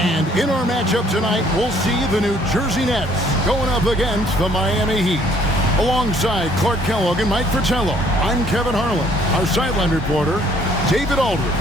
And in our matchup tonight, we'll see the New Jersey Nets going up against the Miami Heat. Alongside Clark Kellogg and Mike Fratello, I'm Kevin Harlan. Our sideline reporter, David Aldridge.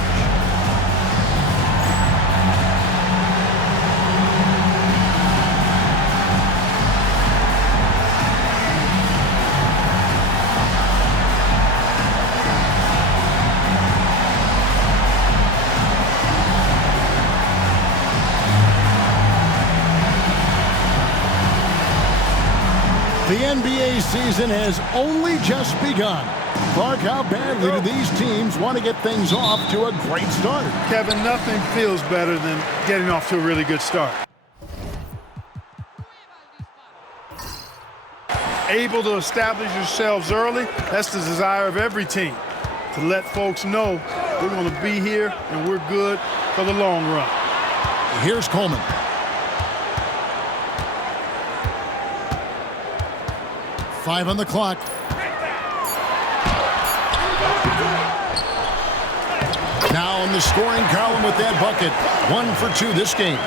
The NBA season has only just begun. Clark, how badly do these teams want to get things off to a great start? Kevin, nothing feels better than getting off to a really good start. Able to establish yourselves early, that's the desire of every team. To let folks know we're going to be here and we're good for the long run. Here's Coleman. Five on the clock. Now in the scoring column with that bucket. 1 for 2 this game.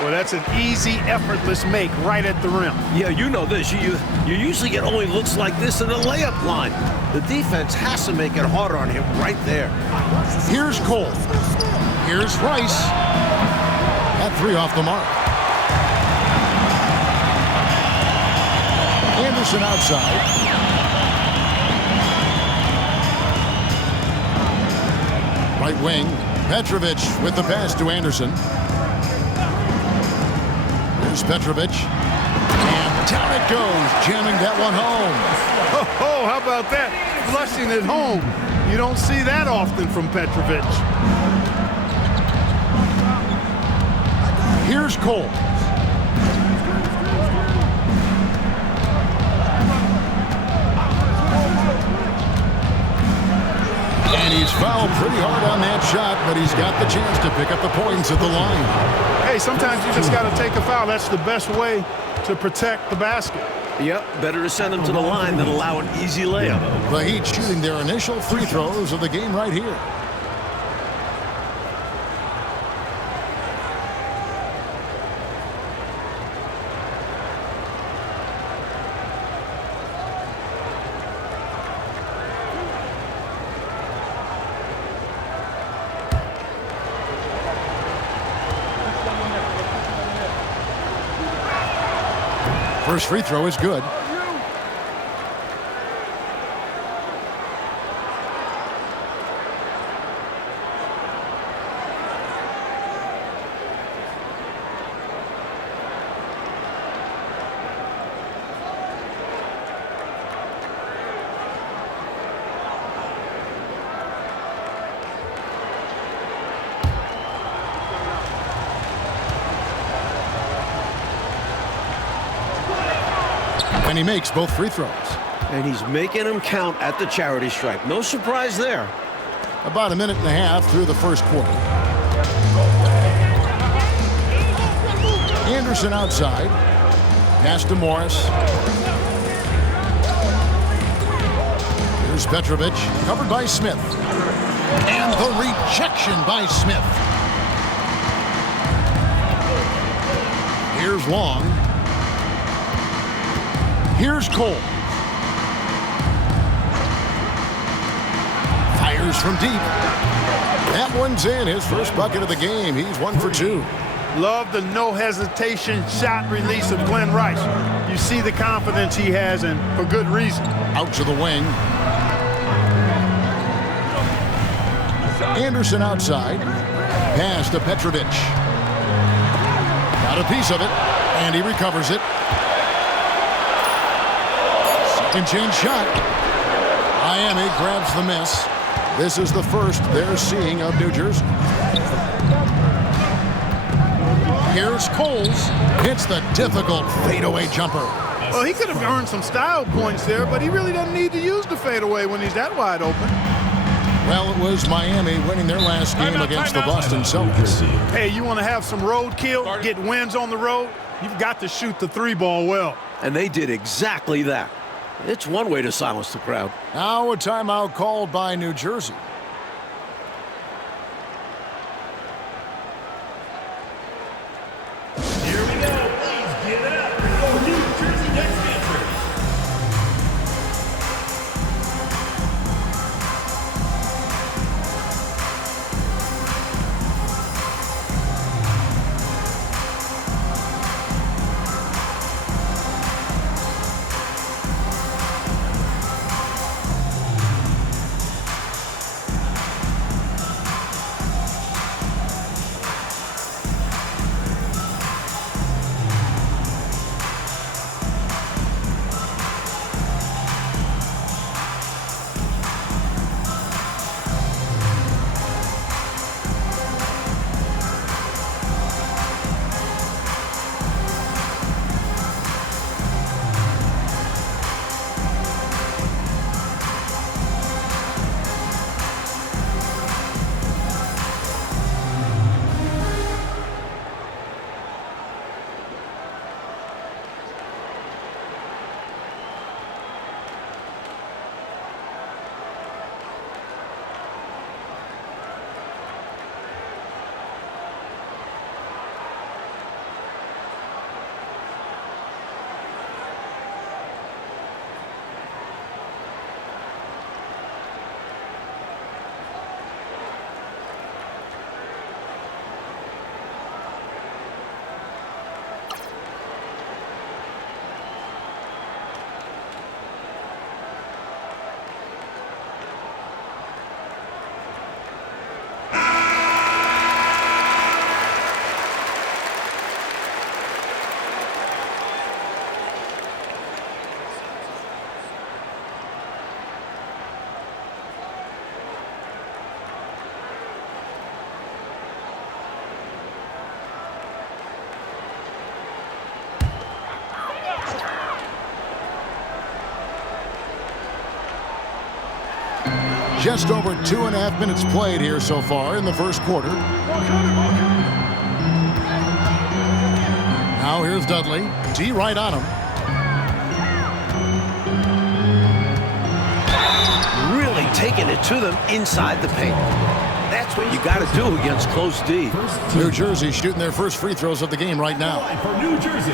Well, that's an easy, effortless make right at the rim. Yeah, you know this. You usually get only looks like this in the layup line. The defense has to make it harder on him right there. Here's Cole. Here's Rice. That 3 off the mark. Anderson outside. Right wing. Petrovic with the pass to Anderson. Here's Petrovic. And down it goes, jamming that one home. Oh, how about that? Flushing it home. You don't see that often from Petrovic. Here's Cole. And he's fouled pretty hard on that shot, but he's got the chance to pick up the points at the line. Hey, sometimes you just got to take a foul. That's the best way to protect the basket. Yep, better to send him to the line than allow an easy layup. The Heat shooting their initial free throws of the game right here. First free throw is good. And he makes both free throws. And he's making them count at the charity stripe. No surprise there. About a minute and a half through the first quarter. Anderson outside. Pass to Morris. Here's Petrovic. Covered by Smith. And the rejection by Smith. Here's Long. Here's Cole. Fires from deep. That one's in. His first bucket of the game. He's 1 for 2. Love the no hesitation shot release of Glenn Rice. You see the confidence he has, and for good reason. Out to the wing. Anderson outside. Pass to Petrovic. Got a piece of it, and he recovers it. Second chance shot. Miami grabs the miss. This is the first they're seeing of New Jersey. Here's Coles. Hits the difficult fadeaway jumper. Well, he could have earned some style points there, but he really doesn't need to use the fadeaway when he's that wide open. Well, it was Miami winning their last game against the Boston Celtics. Hey, you want to have some roadkill, get wins on the road, you've got to shoot the 3-ball well. And they did exactly that. It's one way to silence the crowd. Now a timeout called by New Jersey. Just over 2.5 minutes played here so far in the first quarter. Now here's Dudley. D right on him. Really taking it to them inside the paint. That's what you got to do against close D. New Jersey shooting their first free throws of the game right now. For New Jersey,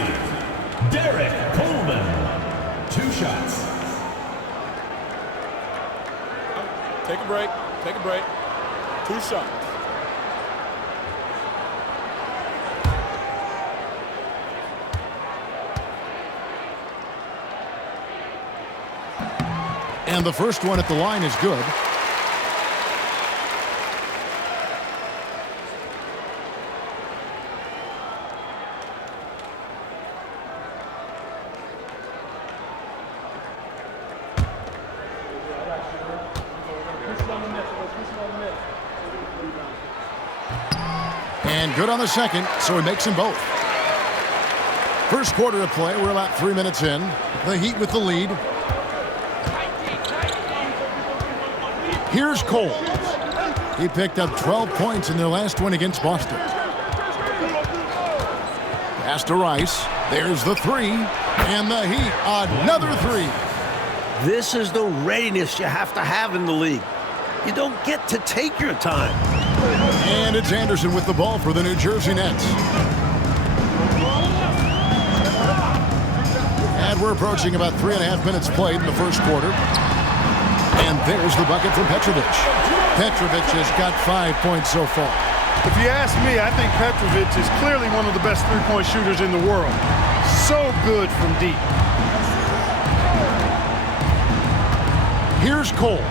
Derek Coleman. 2 shots. Take a break. Take a break. 2 shots. And the first one at the line is good. And good on the second, so he makes them both. First quarter of play, we're about 3 minutes in. The Heat with the lead. Here's Cole. He picked up 12 points in their last win against Boston. Pass to Rice. There's the 3. And the Heat, another 3. This is the readiness you have to have in the league. You don't get to take your time. And it's Anderson with the ball for the New Jersey Nets. And we're approaching about 3.5 minutes played in the first quarter. And there's the bucket from Petrovic. Petrovic has got 5 points so far. If you ask me, I think Petrovic is clearly one of the best three-point shooters in the world. So good from deep. Here's Cole.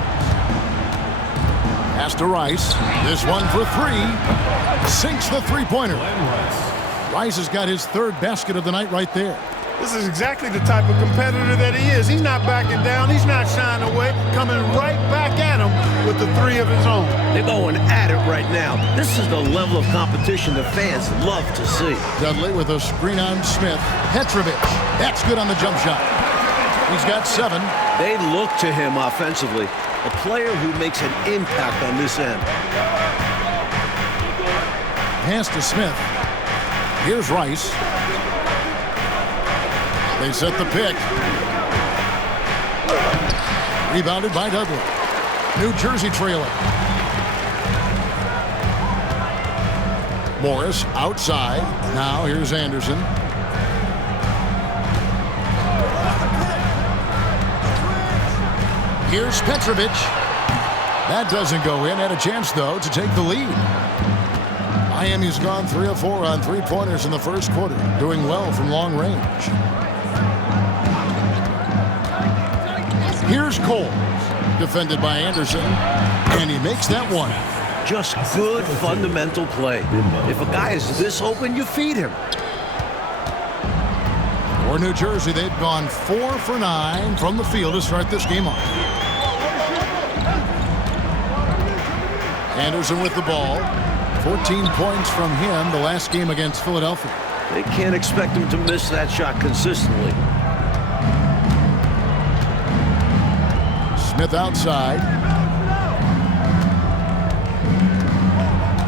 Pass to Rice. This one for 3. Sinks the three-pointer. Rice has got his 3rd basket of the night right there. This is exactly the type of competitor that he is. He's not backing down. He's not shying away. Coming right back at him with the 3 of his own. They're going at it right now. This is the level of competition the fans love to see. Dudley with a screen on Smith. Petrovic. That's good on the jump shot. He's got 7. They look to him offensively. A player who makes an impact on this end. Pass to Smith. Here's Rice. They set the pick. Rebounded by Dudley. New Jersey trailing. Morris outside. Now here's Anderson. Here's Petrovic. That doesn't go in. Had a chance, though, to take the lead. Miami's gone 3 of 4 on three-pointers in the first quarter, doing well from long range. Here's Cole, defended by Anderson, and he makes that one. Just good fundamental play. If a guy is this open, you feed him. For New Jersey, they've gone 4 for 9 from the field to start this game off. Anderson with the ball. 14 points from him the last game against Philadelphia. They can't expect him to miss that shot consistently. Smith outside.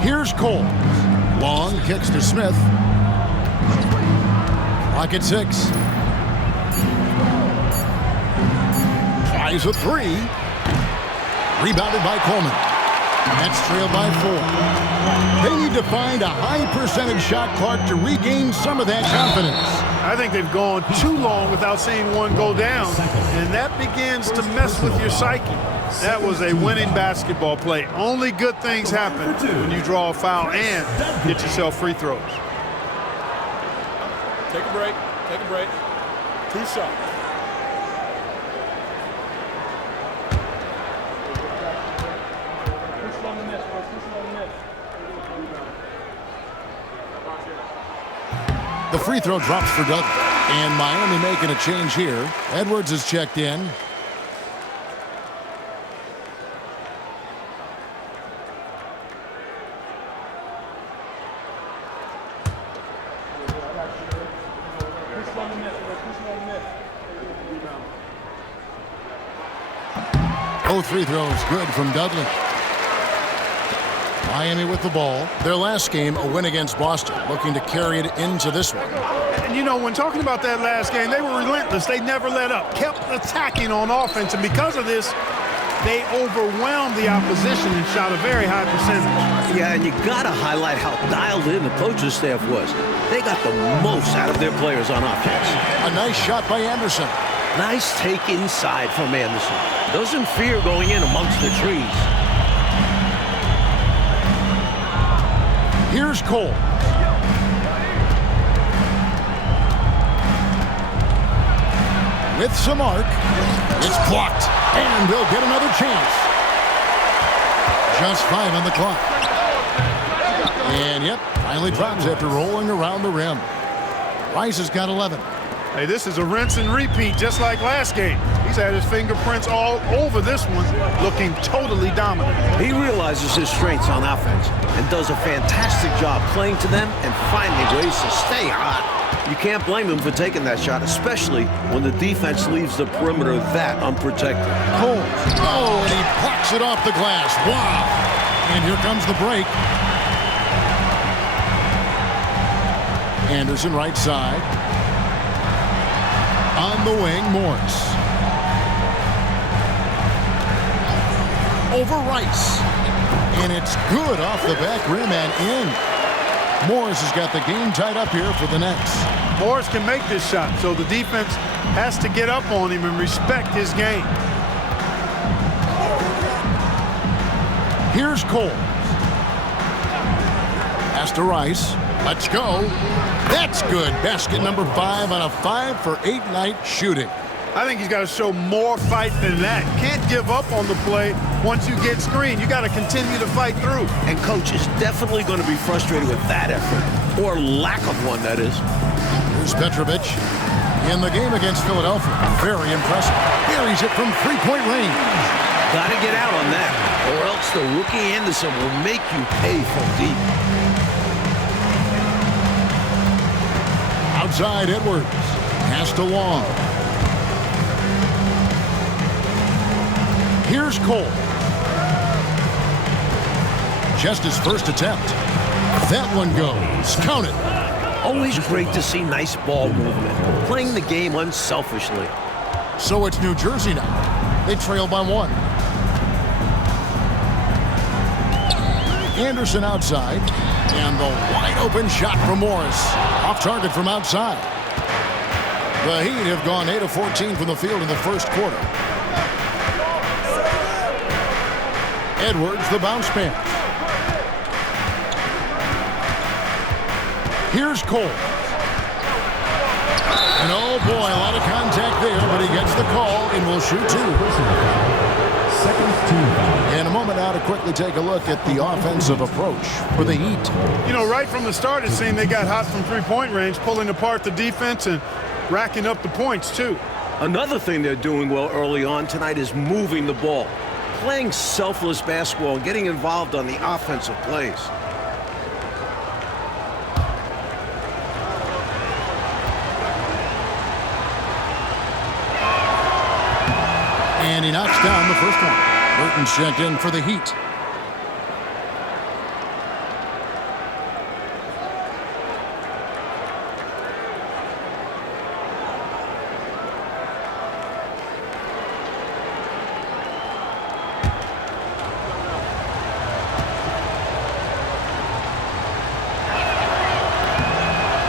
Here's Cole. Long kicks to Smith. Clock at 6. Tries a 3. Rebounded by Coleman. That's trailed by 4. They need to find a high percentage shot clock to regain some of that confidence. I think they've gone too long without seeing one go down, and that begins to mess with your psyche. That was a winning basketball play. Only good things happen when you draw a foul and get yourself free throws. Take a break. Take a break. 2 shots. The free throw drops for Doug. And Miami making a change here. Edwards is checked in. Both free throws good from Dudley. Miami with the ball. Their last game, a win against Boston, looking to carry it into this one. And you know, when talking about that last game, they were relentless. They never let up, kept attacking on offense, and because of this, they overwhelmed the opposition and shot a very high percentage. Yeah, and you got to highlight how dialed in the coaching staff was. They got the most out of their players on offense. A nice shot by Anderson. Nice take inside from Anderson. Doesn't fear going in amongst the trees. Here's Cole. With some arc. It's blocked. And they'll get another chance. Just 5 on the clock. And, yep, finally drops after rolling around the rim. Rice has got 11. Hey, this is a rinse and repeat, just like last game. He's had his fingerprints all over this one, looking totally dominant. He realizes his strengths on offense and does a fantastic job playing to them and finding ways to stay hot. You can't blame him for taking that shot, especially when the defense leaves the perimeter that unprotected. Cole. Oh, and he plucks it off the glass. Wow. And here comes the break. Anderson right side. On the wing, Morris. Over Rice. And it's good off the back rim and in. Morris has got the game tied up here for the Nets. Morris can make this shot, so the defense has to get up on him and respect his game. Here's Cole. Pass to Rice. Let's go. That's good. Basket number 5 on a 5-for-8 night shooting. I think he's got to show more fight than that. Can't give up on the play once you get screened. You got to continue to fight through. And coach is definitely going to be frustrated with that effort, or lack of one, that is. Here's Petrovic in the game against Philadelphia. Very impressive. Buries it from three-point range. Got to get out on that, or else the rookie Anderson will make you pay from deep. Outside Edwards. Pass to Long. Here's Cole. Just his first attempt. That one goes. Count it. Always great to see nice ball movement. Playing the game unselfishly. So it's New Jersey now. They trail by 1. Anderson outside. And the wide open shot from Morris. Off target from outside. The Heat have gone 8 of 14 from the field in the first quarter. Edwards, the bounce pass. Here's Cole. And oh boy, a lot of contact there, but he gets the call and will shoot 2. In a moment now to quickly take a look at the offensive approach for the Heat. You know, right from the start, it seemed they got hot from three-point range, pulling apart the defense and racking up the points, too. Another thing they're doing well early on tonight is moving the ball. Playing selfless basketball and getting involved on the offensive plays. And he knocks down the first one. Burton's checked in for the Heat.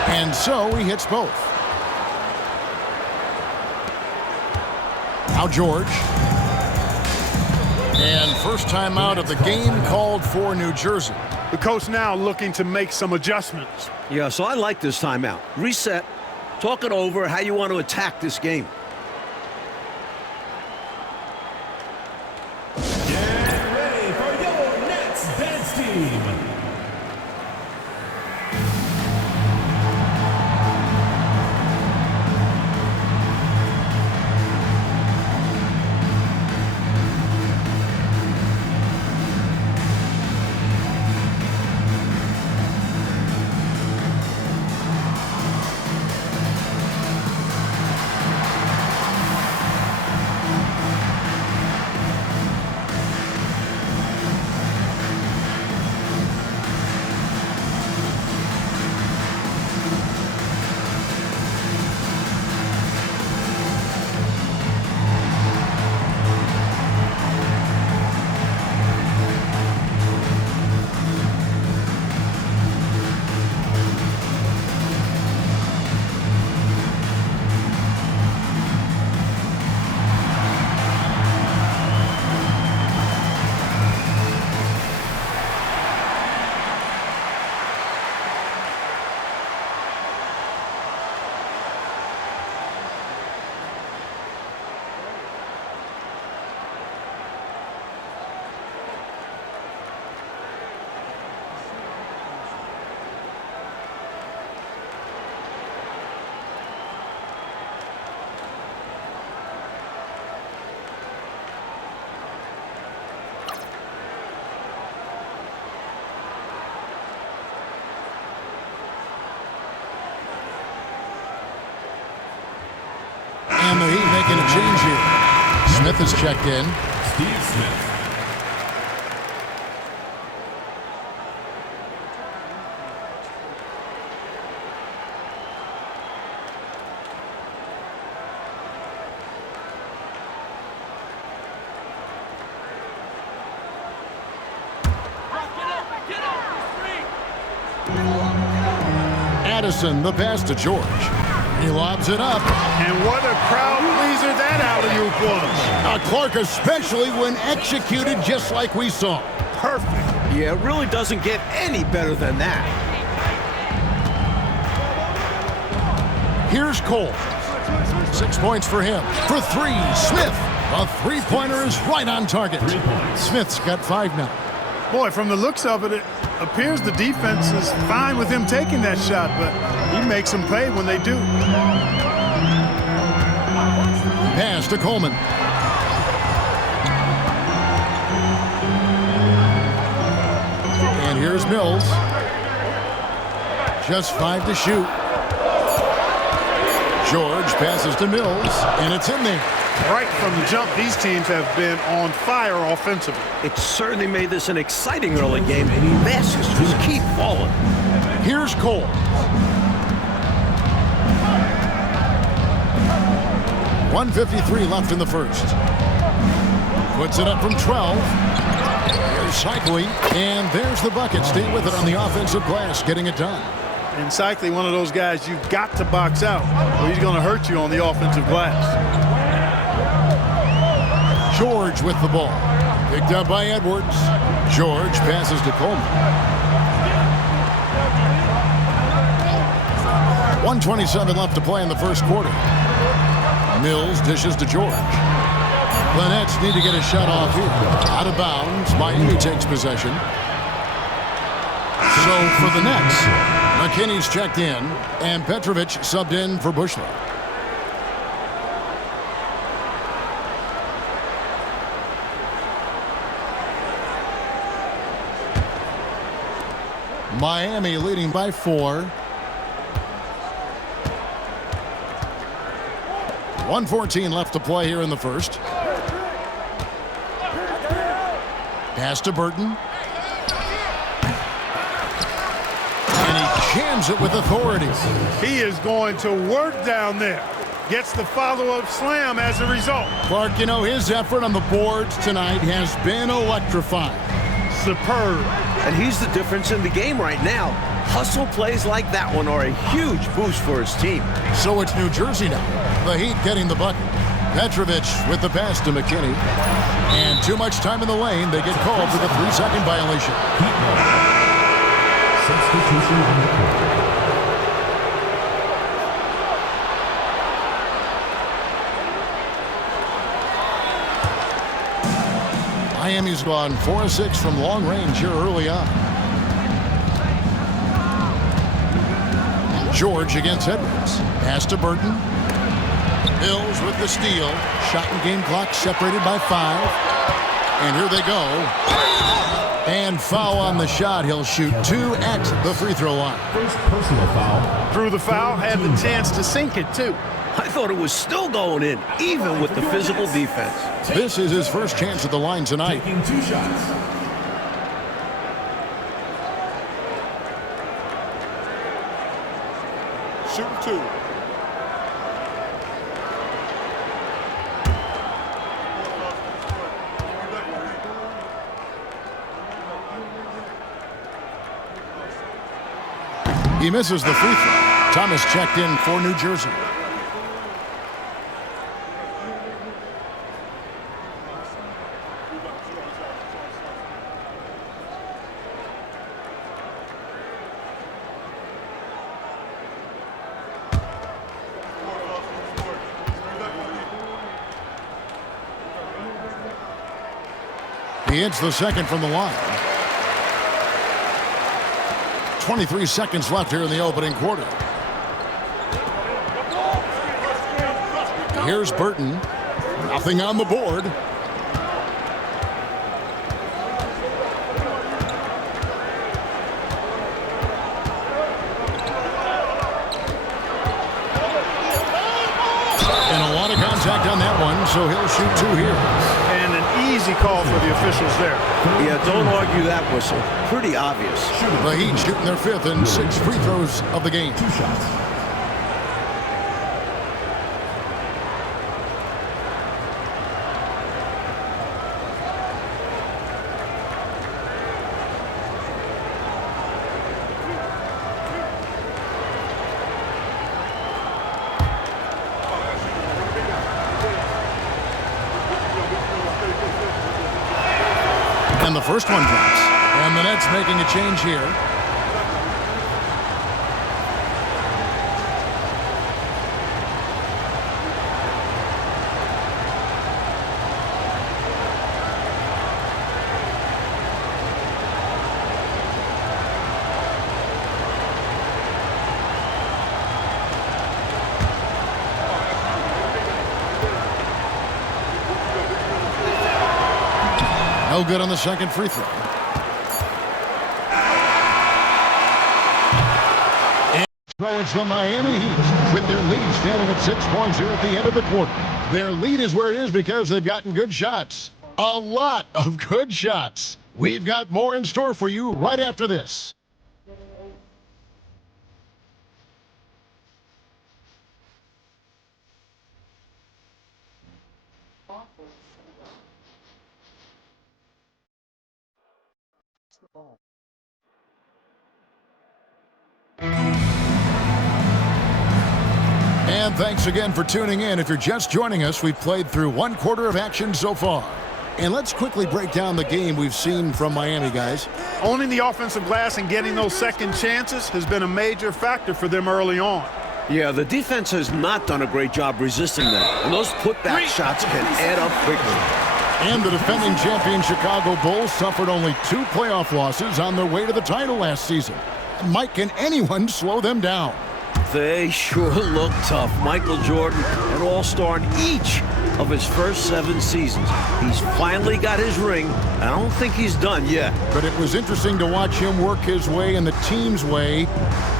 And so he hits both. Now George. And first time out of the game called for New Jersey. The coach now looking to make some adjustments. Yeah, so I like this timeout. Reset, talk it over, how you want to attack this game. Get ready for your next dance team. And the Heat making a change here. Smith is checked in. Steve Smith. Addison, the pass to George. He lobs it up. And what a crowd pleaser that alley-oop was. Clark, especially when executed just like we saw. Perfect. Yeah, it really doesn't get any better than that. Here's Cole. 6 points for him. For three, Smith. A three-pointer is right on target. Smith's got 5 now. Boy, from the looks of it, it appears the defense is fine with him taking that shot, but he makes them pay when they do. Pass to Coleman. And here's Mills. Just 5 to shoot. George passes to Mills, and it's in there. Right from the jump, these teams have been on fire offensively. It certainly made this an exciting early game. Baskets just keep falling. Here's Cole. .153 left in the first. Puts it up from 12. Here's Cycli, and there's the bucket. Stay with it on the offensive glass, getting it done. And Cycli, one of those guys you've got to box out, or he's going to hurt you on the offensive glass. George with the ball. Picked up by Edwards. George passes to Coleman. 1:27 left to play in the first quarter. Mills dishes to George. The Nets need to get a shot off here. Out of bounds. Miami takes possession. So for the Nets, McKinney's checked in, and Petrovic subbed in for Bushler. Miami leading by 4. 1:14 left to play here in the first. Pass to Burton. And he jams it with authority. He is going to work down there. Gets the follow-up slam as a result. Clark, you know, his effort on the boards tonight has been electrifying. Superb. And he's the difference in the game right now. Hustle plays like that one are a huge boost for his team. So it's New Jersey now. The Heat getting the bucket. Petrovic with the pass to McKinney. And too much time in the lane. They get called for the 3-second violation. Substitution on the court. Miami's gone 4-6 from long range here early on. George against Edwards. Pass to Burton. Mills with the steal. Shot and game clock separated by 5. And here they go. And foul on the shot. He'll shoot 2 at the free throw line. First personal foul. Through the foul, had the chance to sink it too. I thought it was still going in, even with the physical defense. This is his first chance at the line tonight. Taking 2 shots. Shooting 2. He misses the free throw. Thomas checked in for New Jersey. He hits the second from the line. 23 seconds left here in the opening quarter. Here's Burton. Nothing on the board. And a lot of done that one, so he'll shoot 2 here. And an easy call for the officials there. Yeah, don't argue that whistle. Pretty obvious. The Heat shooting their 5th and 6th free throws of the game. 2 shots. And the first one drops. And the Nets making a change here. No good on the second free throw. And so it's the Miami Heat with their lead standing at 6 points here at the end of the quarter. Their lead is where it is because they've gotten good shots. A lot of good shots. We've got more in store for you right after this. And thanks again for tuning in. If you're just joining us, we've played through 1 quarter of action so far. And let's quickly break down the game we've seen from Miami, guys. Owning the offensive glass and getting those second chances has been a major factor for them early on. Yeah, the defense has not done a great job resisting them. And those putback shots can add up quickly. And the defending champion Chicago Bulls suffered only 2 playoff losses on their way to the title last season. Mike, can anyone slow them down? They sure look tough. Michael Jordan, an all-star in each of his first 7 seasons. He's finally got his ring. I don't think he's done yet. But it was interesting to watch him work his way and the team's way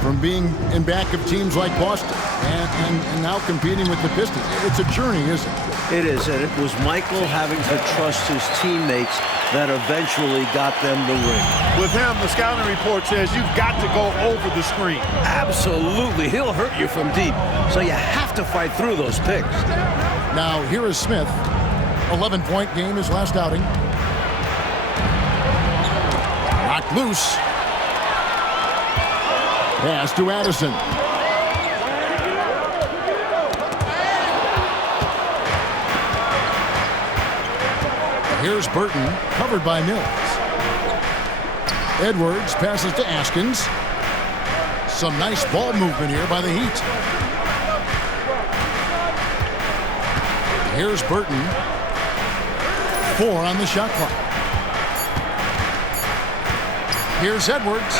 from being in back of teams like Boston and now competing with the Pistons. It's a journey, isn't it? It is, and it was Michael having to trust his teammates that eventually got them the ring. With him, the scouting report says you've got to go over the screen. Absolutely. He'll hurt you from deep, so you have to fight through those picks. Now, here is Smith. 11-point game his last outing. Knocked loose. Pass to Addison. Here's Burton, covered by Mills. Edwards passes to Askins. Some nice ball movement here by the Heat. Here's Burton. 4 on the shot clock. Here's Edwards.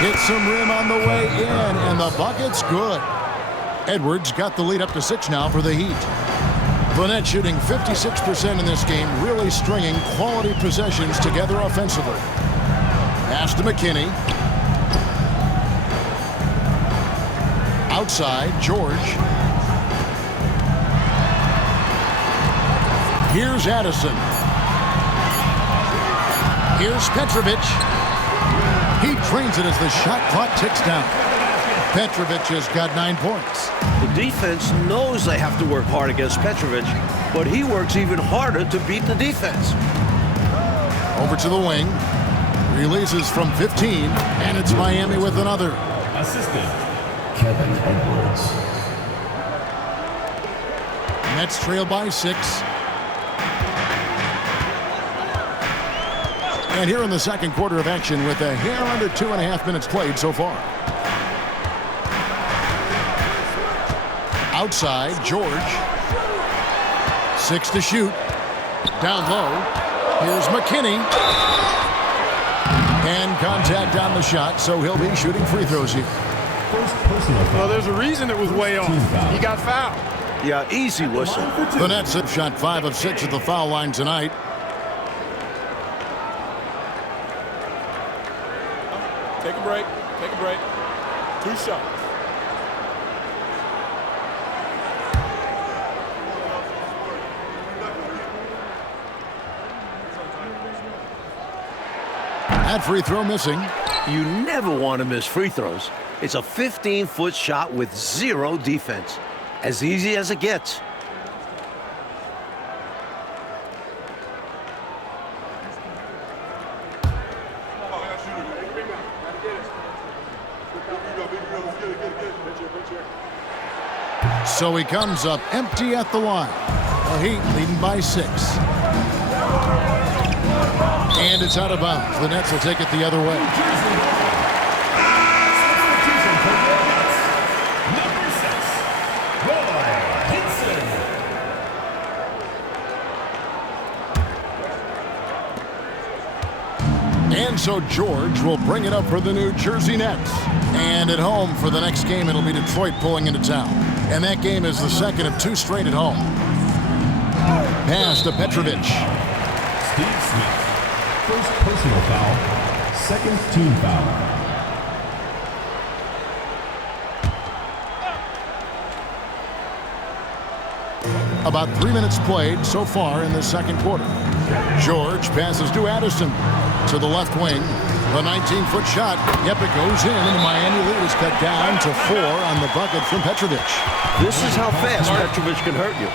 Hits some rim on the way in, and the bucket's good. Edwards got the lead up to 6 now for the Heat. Burnett shooting 56% in this game, really stringing quality possessions together offensively. Pass to McKinney. Outside, George. Here's Addison. Here's Petrovic. He drains it as the shot clock ticks down. Petrovic has got 9 points. The defense knows they have to work hard against Petrovic, but he works even harder to beat the defense. Over to the wing. Releases from 15, and it's Miami with another. Assistant, Kevin Edwards. Nets trail by 6. And here in the second quarter of action with a hair under 2.5 minutes played so far. Outside, George. 6 to shoot. Down low. Here's McKinney. And contact on the shot, so he'll be shooting free throws here. First personal foul. Well, there's a reason it was way off. He got fouled. Yeah, easy whistle. The Nets have shot 5 of 6 at the foul line tonight. Take a break. Take a break. 2 shots. That free throw missing. You never want to miss free throws. It's a 15-foot shot with zero defense. As easy as it gets. So he comes up empty at the line. The Heat leading by 6. And it's out of bounds. The Nets will take it the other way. And so George will bring it up for the New Jersey Nets. And at home for the next game, it'll be Detroit pulling into town. And that game is the second of 2 straight at home. Pass to Petrovic. Steve Smith. First personal foul. Second team foul. About 3 minutes played so far in the second quarter. George passes to Addison. To the left wing. The 19-foot shot. Yep, it goes in, and the Miami lead is cut down to 4 on the bucket from Petrovic. This is how fast Petrovic can hurt you.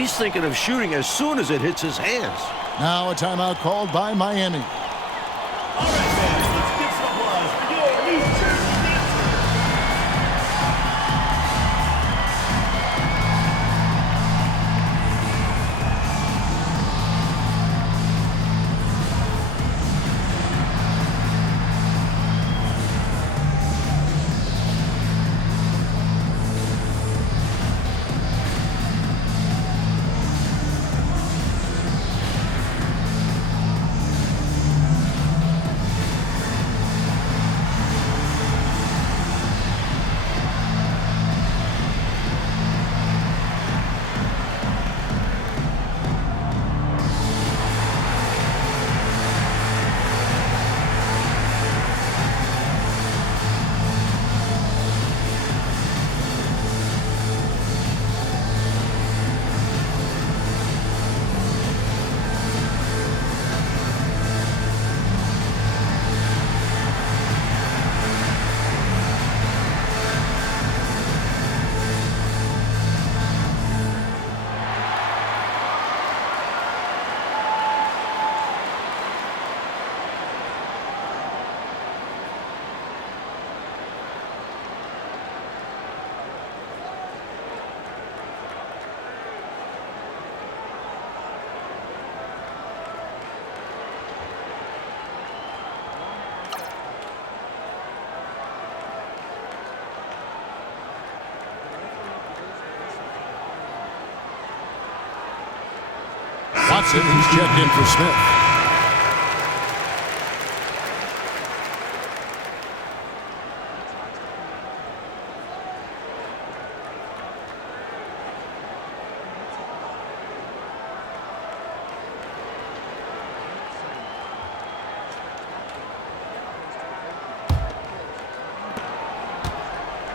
He's thinking of shooting as soon as it hits his hands. Now a timeout called by Miami. All right, fans, let's give some applause for your New Jersey Nets. Watson, he's checked in for Smith.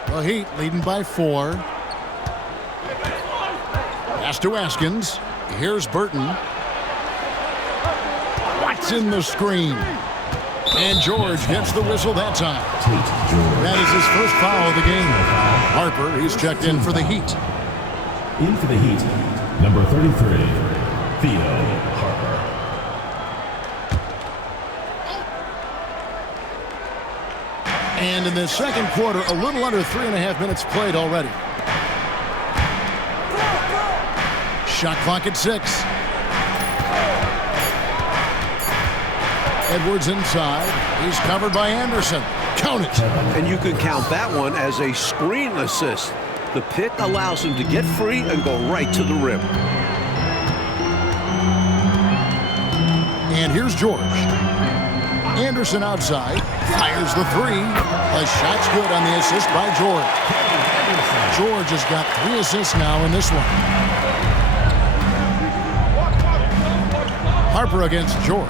The Heat leading by 4. Pass to Askins. Here's Burton. Watson the screen. And George gets the whistle that time. That is his first foul of the game. Harper, he's checked in for the Heat. In for the Heat, number 33, Theo Harper. And in the second quarter, a little under 3.5 minutes played already. Shot clock at 6. Edwards inside. He's covered by Anderson. Count it. And you can count that one as a screen assist. The pick allows him to get free and go right to the rim. And here's George. Anderson outside. Fires the 3. The shot's good on the assist by George. George has got 3 assists now in this one. Harper against George.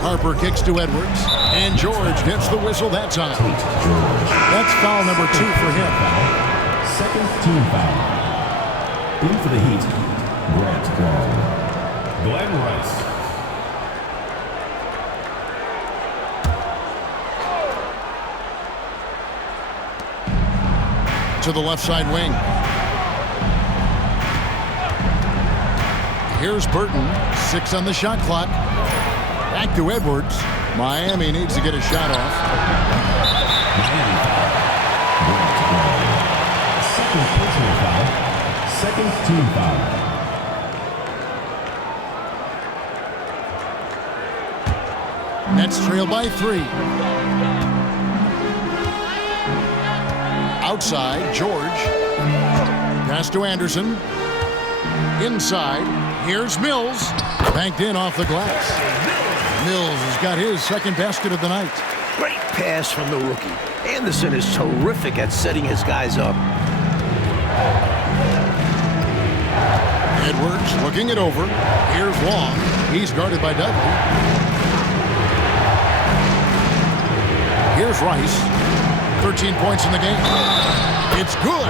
Harper kicks to Edwards, and George gets the whistle that time. That's foul number 2 for him. Second team foul. In for the Heat, Grant Long. Glenn Rice. to the left side wing. Here's Burton, 6 on the shot clock. Back to Edwards. Miami needs to get a shot off. Second personal foul. Second team foul. Nets trail by 3. Outside, George. Pass to Anderson. Inside, here's Mills. Banked in off the glass. Mills has got his second basket of the night. Great pass from the rookie. Anderson is terrific at setting his guys up. Edwards looking it over. Here's Long. He's guarded by Dudley. Here's Rice. 13 points in the game. It's good.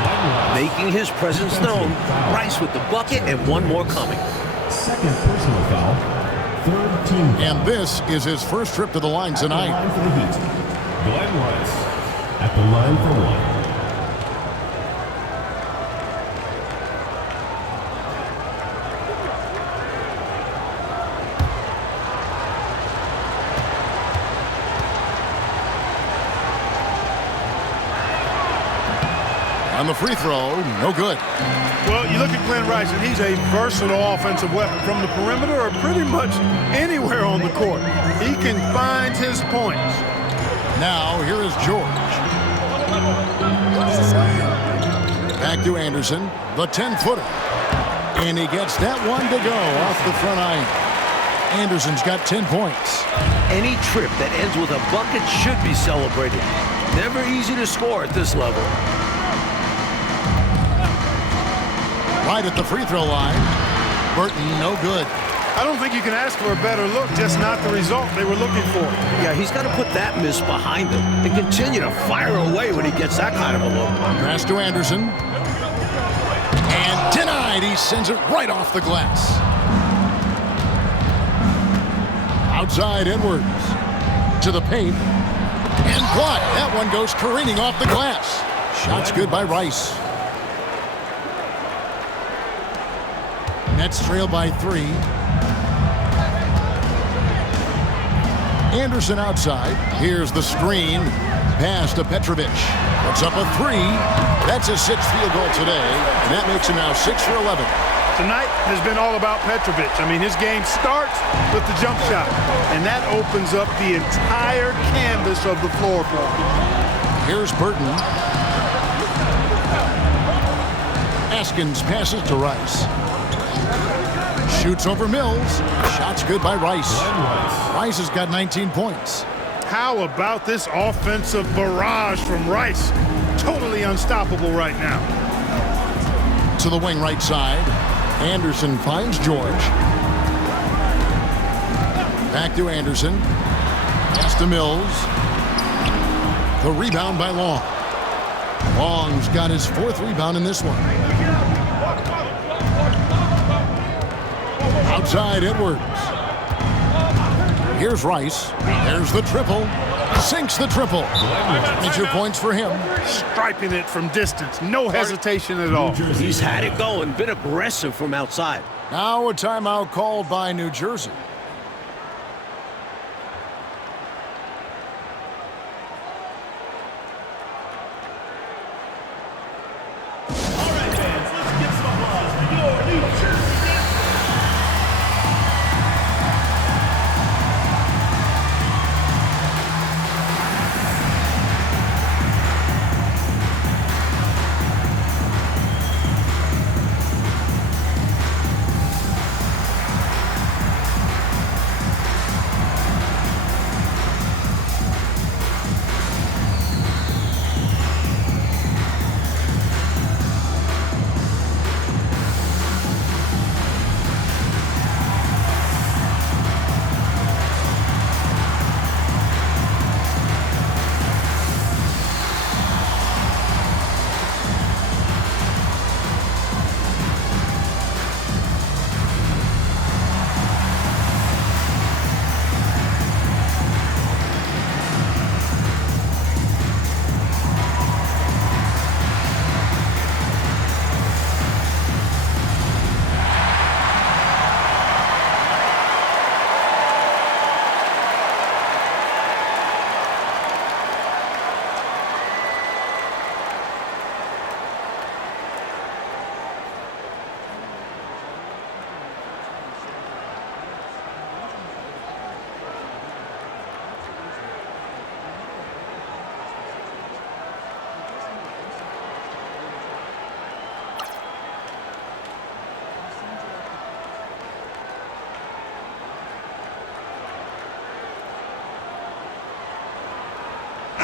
Making his presence known. Rice with the bucket and one more coming. Second personal foul. Third team foul. And this is his first trip to the line tonight. At the line for the Heat, Glenn Rice at the line for 1. On the free throw, no good. Well, you look at Glenn Rice, and he's a versatile offensive weapon from the perimeter or pretty much anywhere on the court. He can find his points. Now, here is George. Back to Anderson, the 10-footer. And he gets that one to go off the front iron. Anderson's got 10 points. Any trip that ends with a bucket should be celebrated. Never easy to score at this level. Right at the free throw line. Burton, no good. I don't think you can ask for a better look, just not the result they were looking for. Yeah, he's got to put that miss behind him and continue to fire away when he gets that kind of a look. Pass to Anderson. And denied. He sends it right off the glass. Outside Edwards. To the paint. And blocked. That one goes careening off the glass. Shot's good by Rice. Nets trail by 3. Anderson outside. Here's the screen. Pass to Petrovic. Puts up a 3. That's his 6th field goal today. And that makes him now 6 for 11. Tonight has been all about Petrovic. I mean, his game starts with the jump shot. And that opens up the entire canvas of the floor for him. Here's Burton. Askins passes to Rice. Shoots over Mills. Shot's good by Rice. Rice has got 19 points. How about this offensive barrage from Rice? Totally unstoppable right now. To the wing right side. Anderson finds George. Back to Anderson. Pass to Mills. The rebound by Long. Long's got his 4th rebound in this one. Outside Edwards. Here's Rice. There's the triple. Sinks the triple. Major points for him. Striping it from distance. No hesitation at all. He's had it going. Been aggressive from outside. Now a timeout called by New Jersey.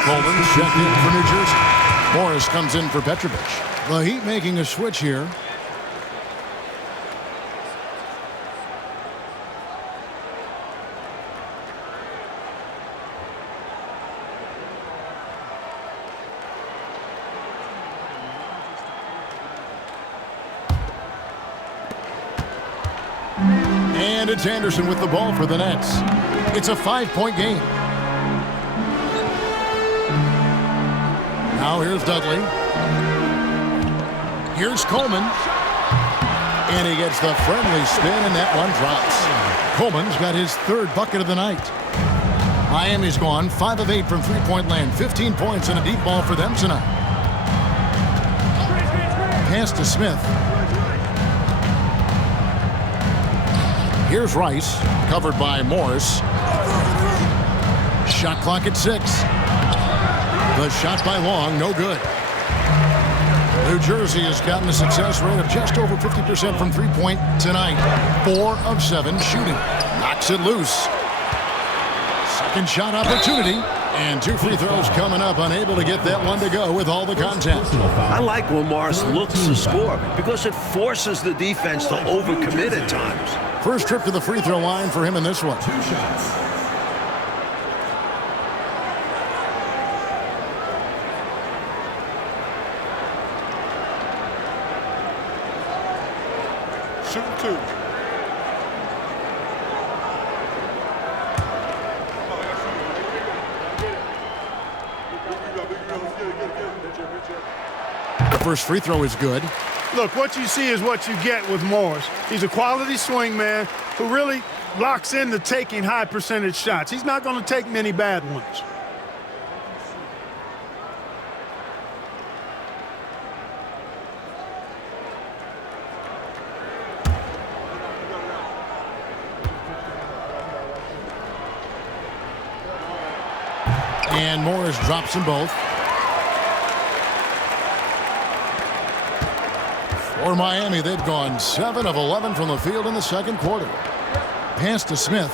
Coleman checked in for New Jersey. Morris comes in for Petrovic. The Heat making a switch here. And it's Anderson with the ball for the Nets. It's a 5-point game. Now here's Dudley. Here's Coleman. And he gets the friendly spin, and that one drops. Coleman's got his third bucket of the night. Miami's gone 5 of 8 from three-point land. 15 points and a deep ball for them tonight. Pass to Smith. Here's Rice, covered by Morris. Shot clock at 6. The shot by Long, no good. New Jersey has gotten a success rate of just over 50% from three-point tonight. 4 of 7 shooting. Knocks it loose. Second shot opportunity. And 2 free throws coming up, unable to get that one to go with all the contact. I like when Morris looks to score because it forces the defense to overcommit at times. First trip to the free throw line for him in this one. 2 shots. Shooting 2. The first free throw is good. Look, what you see is what you get with Morris. He's a quality swing man who really locks into taking high percentage shots. He's not going to take many bad ones. And Morris drops them both. For Miami, they've gone 7 of 11 from the field in the second quarter. Pass to Smith.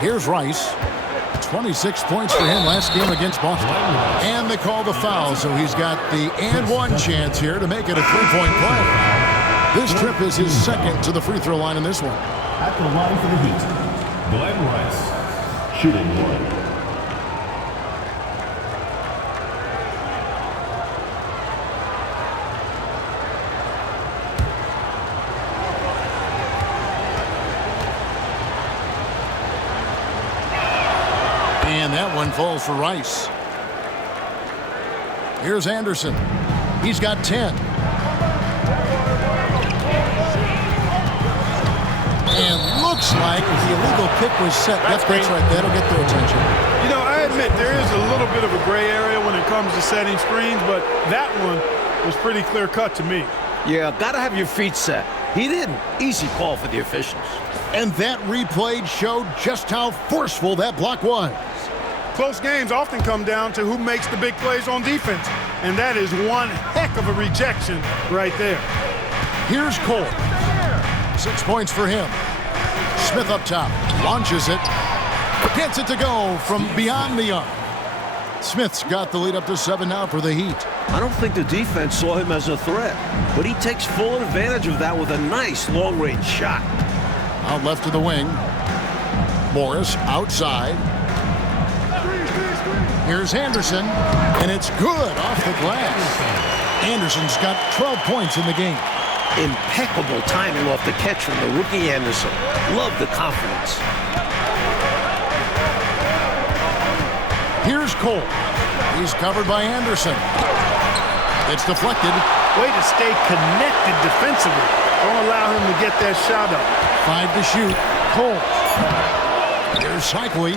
Here's Rice. 26 points for him last game against Boston. And they call the foul, so he's got the and one chance here to make it a 3-point play. This trip is his second to the free throw line in this one. At the line for the Heat, Glenn Rice, shooting 1. And that one falls for Rice. Here's Anderson. He's got 10. And looks like the illegal pick was set. That's right. That'll get their attention. You know, I admit there is a little bit of a gray area when it comes to setting screens, but that one was pretty clear-cut to me. Yeah, gotta have your feet set. He didn't. Easy call for the officials. And that replay showed just how forceful that block was. Close games often come down to who makes the big plays on defense, and that is one heck of a rejection right there. Here's Cole. 6 points for him. Smith up top, launches it, gets it to go from beyond the arc. Smith's got the lead up to 7 now for the Heat. I don't think the defense saw him as a threat, but he takes full advantage of that with a nice long-range shot. Out left to the wing. Morris outside. Here's Anderson, and it's good off the glass. Anderson's got 12 points in the game. Impeccable timing off the catch from the rookie Anderson. Love the confidence. Here's Cole. He's covered by Anderson. It's deflected. Way to stay connected defensively. Don't allow him to get that shot up. 5 to shoot. Cole. Here's Cycli.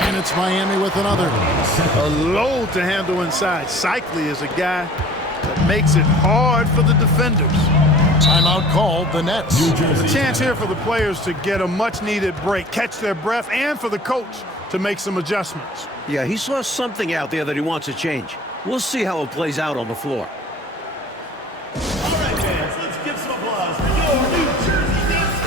And it's Miami with another. A load to handle inside. Cycli is a guy that makes it hard for the defenders. Timeout called, the Nets. A chance here for the players to get a much-needed break, catch their breath, and for the coach to make some adjustments. Yeah, he saw something out there that he wants to change. We'll see how it plays out on the floor. All right, fans, let's give some applause for your New Jersey Nets.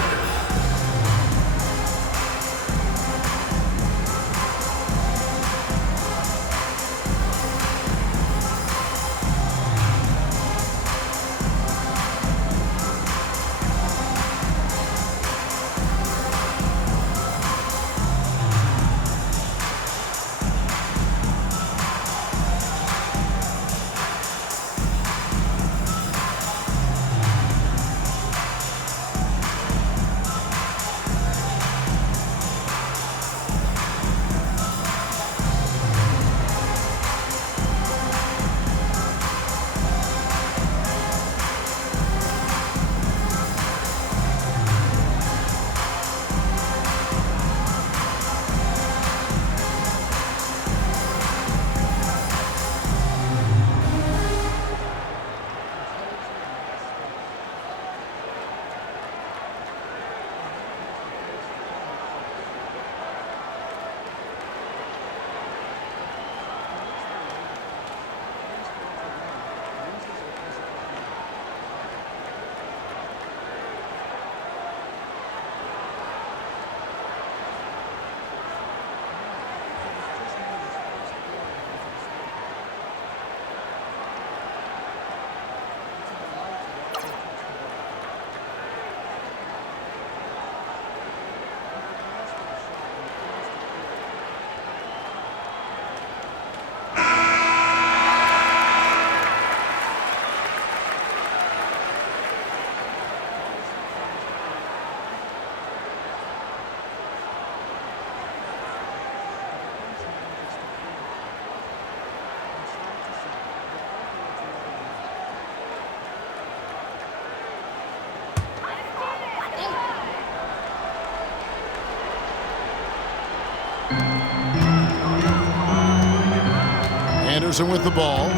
Anderson with the ball.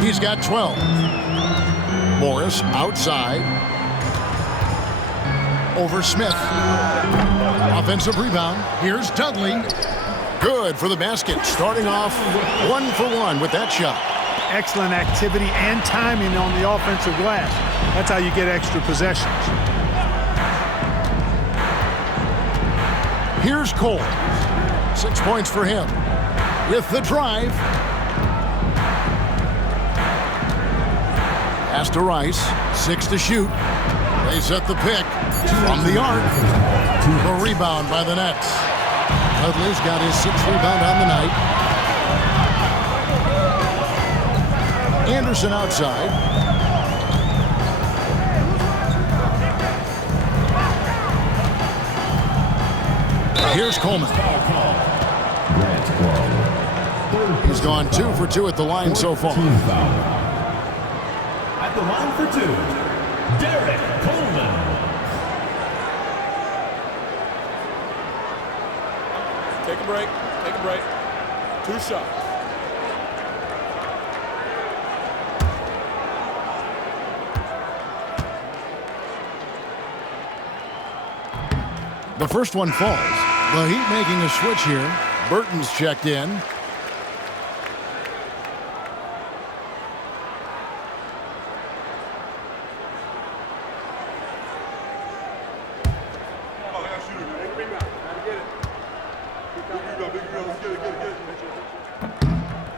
He's got 12. Morris outside. Over Smith. Offensive rebound. Here's Dudley. Good for the basket. Starting off 1 for 1 with that shot. Excellent activity and timing on the offensive glass. That's how you get extra possessions. Here's Cole. 6 points for him. With the drive. Pass to Rice. 6 to shoot. They set the pick from the arc. The rebound by the Nets. Dudley's got his 6th rebound on the night. Anderson outside. Here's Coleman. He's gone 2 for 2 at the line so far. At the line for 2, Derek Coleman. Take a break. Take a break. 2 shots. The first one falls. The Heat making a switch here. Burton's checked in.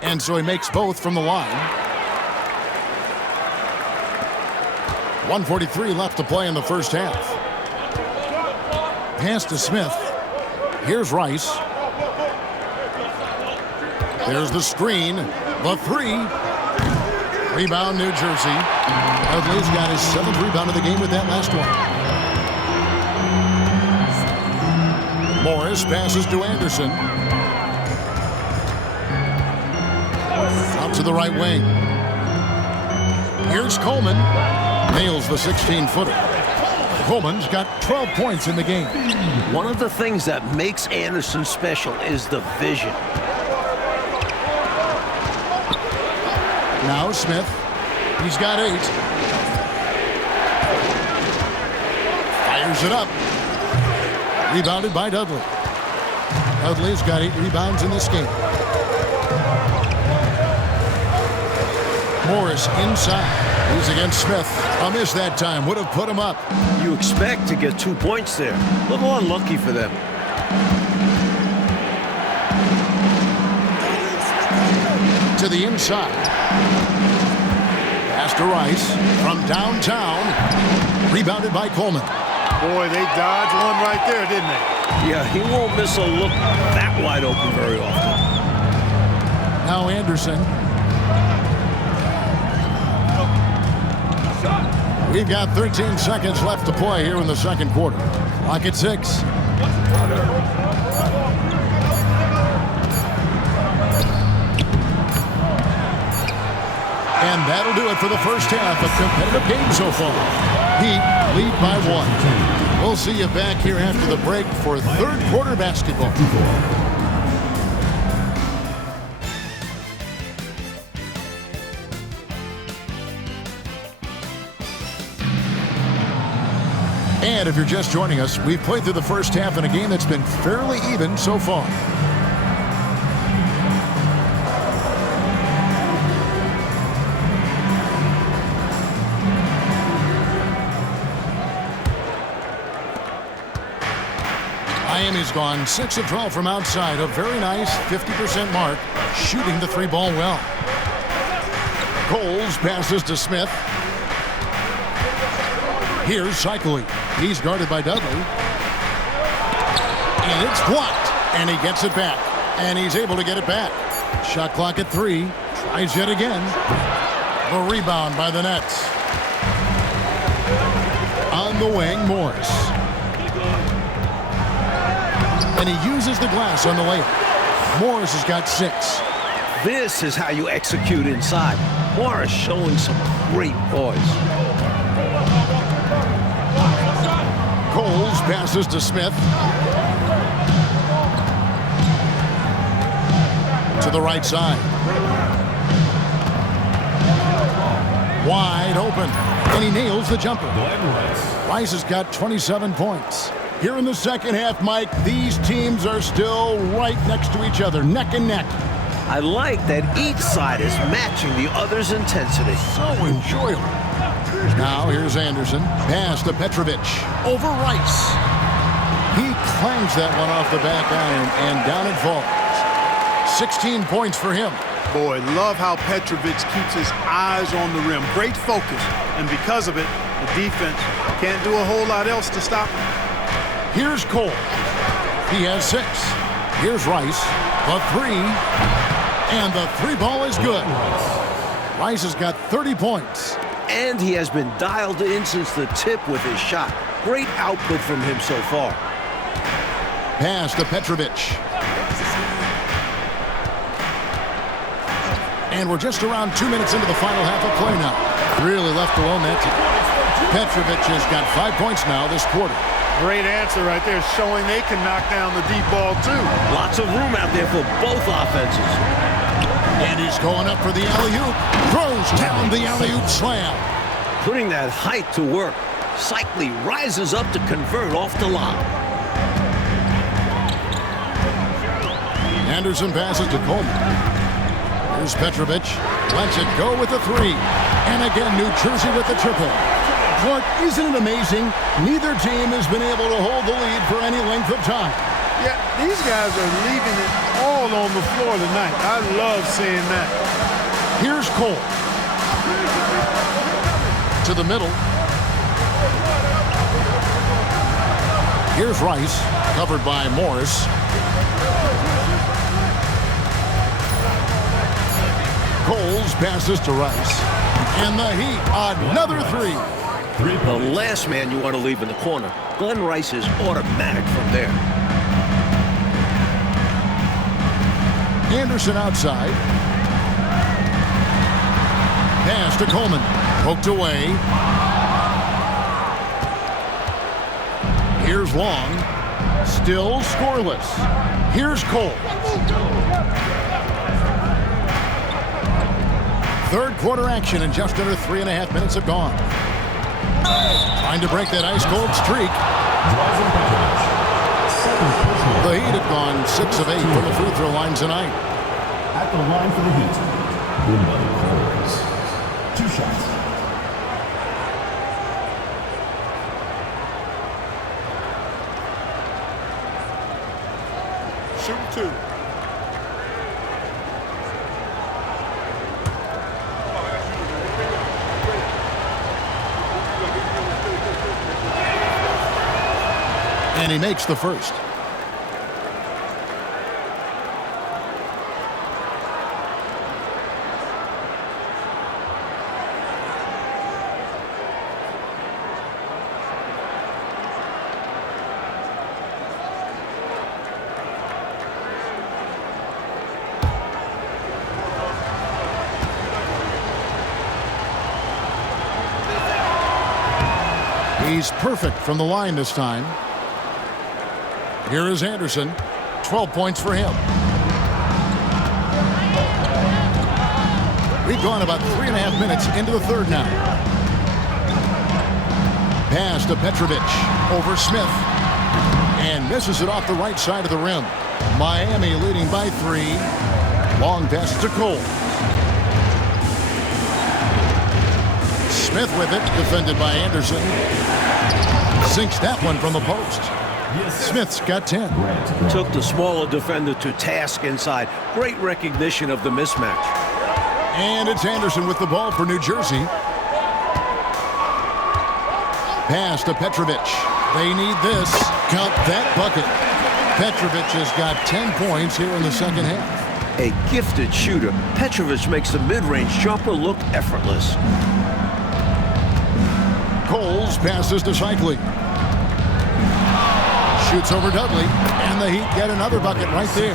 And so he makes both from the line. 1:43 left to play in the first half. Pass to Smith. Here's Rice. There's the screen. The 3. Rebound, New Jersey. Dudley's got his 7th rebound of the game with that last one. Morris passes to Anderson. Out to the right wing. Here's Coleman. Nails the 16-footer. Coleman's got 12 points in the game. One of the things that makes Anderson special is the vision. Now Smith. He's got 8. Fires it up. Rebounded by Dudley. Dudley's got 8 rebounds in this game. Morris inside. He's against Smith. A miss that time. Would have put him up. You expect to get 2 points there. A little unlucky for them. To the inside. Pass to Rice from downtown. Rebounded by Coleman. Boy, they dodged one right there, didn't they? Yeah, he won't miss a look that wide open very often. Now Anderson. We've got 13 seconds left to play here in the second quarter. Clock at 6. And that'll do it for the first half. A competitive game so far. Heat lead by 1. We'll see you back here after the break for third quarter basketball. And if you're just joining us, we've played through the first half in a game that's been fairly even so far. Miami's gone 6 of 12 from outside. A very nice 50% mark, shooting the 3-ball well. Coles passes to Smith. Here's Cycling. He's guarded by Dudley. And it's blocked. And he gets it back. And he's able to get it back. Shot clock at 3. Tries yet again. The rebound by the Nets. On the wing, Morris. And he uses the glass on the layup. Morris has got 6. This is how you execute inside. Morris showing some great poise. Coles passes to Smith. To the right side. Wide open. And he nails the jumper. Glenn Rice. Rice has got 27 points. Here in the second half, Mike, these teams are still right next to each other, neck and neck. I like that each side is matching the other's intensity. So enjoyable. Now here's Anderson. Pass to Petrovic. Over Rice. He clangs that one off the back iron, and down it falls. 16 points for him. Boy, love how Petrovic keeps his eyes on the rim. Great focus. And because of it, the defense can't do a whole lot else to stop him. Here's Cole. He has 6. Here's Rice. The 3. And the 3 ball is good. Rice has got 30 points. And he has been dialed in since the tip with his shot. Great output from him so far. Pass to Petrovic. And we're just around 2 minutes into the final half of play now. Really left alone that team. Petrovic has got 5 points now this quarter. Great answer right there, showing they can knock down the deep ball too. Lots of room out there for both offenses. And he's going up for the alley-oop. Throws down the alley-oop slam. Putting that height to work. Cycli rises up to convert off the lob. Anderson passes to Coleman. Here's Petrovic. Lets it go with the 3. And again, New Jersey with the triple. Clark, isn't it amazing? Neither team has been able to hold the lead for any length of time. Yeah, these guys are leaving it all on the floor tonight. I love seeing that. Here's Cole. To the middle. Here's Rice, covered by Morris. Coles passes to Rice. And the Heat, another 3. The last man you want to leave in the corner. Glenn Rice is automatic from there. Anderson outside. Pass to Coleman. Poked away. Here's Long. Still scoreless. Here's Cole. Third quarter action, and just under 3.5 minutes have gone. Trying to break that ice-cold streak. The Heat have gone 6 of 8 from the free throw line tonight. At the line for the Heat, Boomba Crowers. 2 shots. Shooting 2. And he makes the first. He's perfect from the line this time. Here is Anderson. 12 points for him. We've gone about 3.5 minutes into the third now. Pass to Petrovic. Over Smith. And misses it off the right side of the rim. Miami leading by 3. Long pass to Cole. Smith with it. Defended by Anderson. Sinks that one from the post. Smith's got 10. Took the smaller defender to task inside. Great recognition of the mismatch. And it's Anderson with the ball for New Jersey. Pass to Petrovic. They need this. Count that bucket. Petrovic has got 10 points here in the second half. A gifted shooter, Petrovic makes the mid-range jumper look effortless. Coles passes to Cycli. Shoots over Dudley, and the Heat get another bucket right there.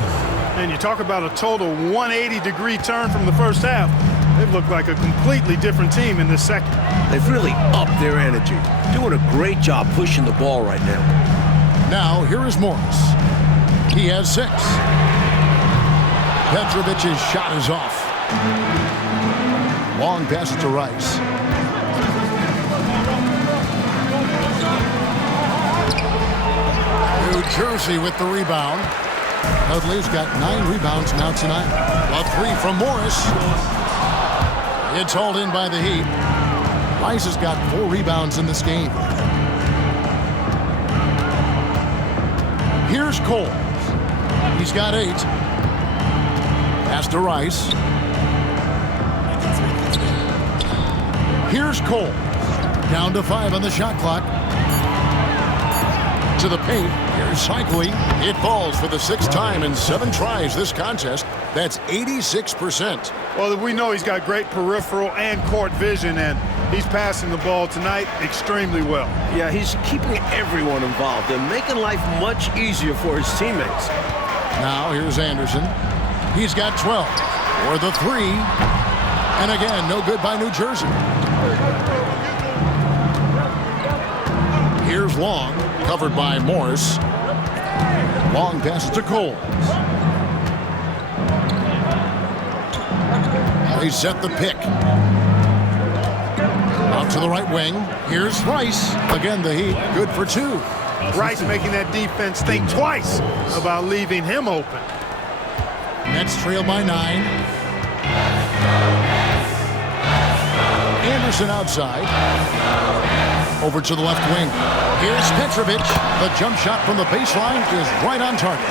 And you talk about a total 180-degree turn from the first half. They've looked like a completely different team in this second. They've really upped their energy. Doing a great job pushing the ball right now. Now, here is Morris. He has 6. Petrovic's shot is off. Long passes to Rice. New Jersey with the rebound. Dudley's got 9 rebounds now tonight. A 3 from Morris. It's hauled in by the Heat. Rice has got 4 rebounds in this game. Here's Cole. He's got 8. Pass to Rice. Here's Cole. Down to 5 on the shot clock. To the paint. Here's Cycling. It falls for the 6th time in 7 tries this contest. That's 86%. Well, we know he's got great peripheral and court vision, and he's passing the ball tonight extremely well. Yeah, he's keeping everyone involved and making life much easier for his teammates. Now here's Anderson. He's got 12 for the 3. And again, no good by New Jersey. Here's Long, covered by Morris. Long passes to Cole. They set the pick. Out to the right wing. Here's Rice. Again, the Heat, good for 2. Rice making that defense think twice about leaving him open. Nets trail by 9. Anderson outside. Over to the left wing. Here's Petrovic. The jump shot from the baseline is right on target.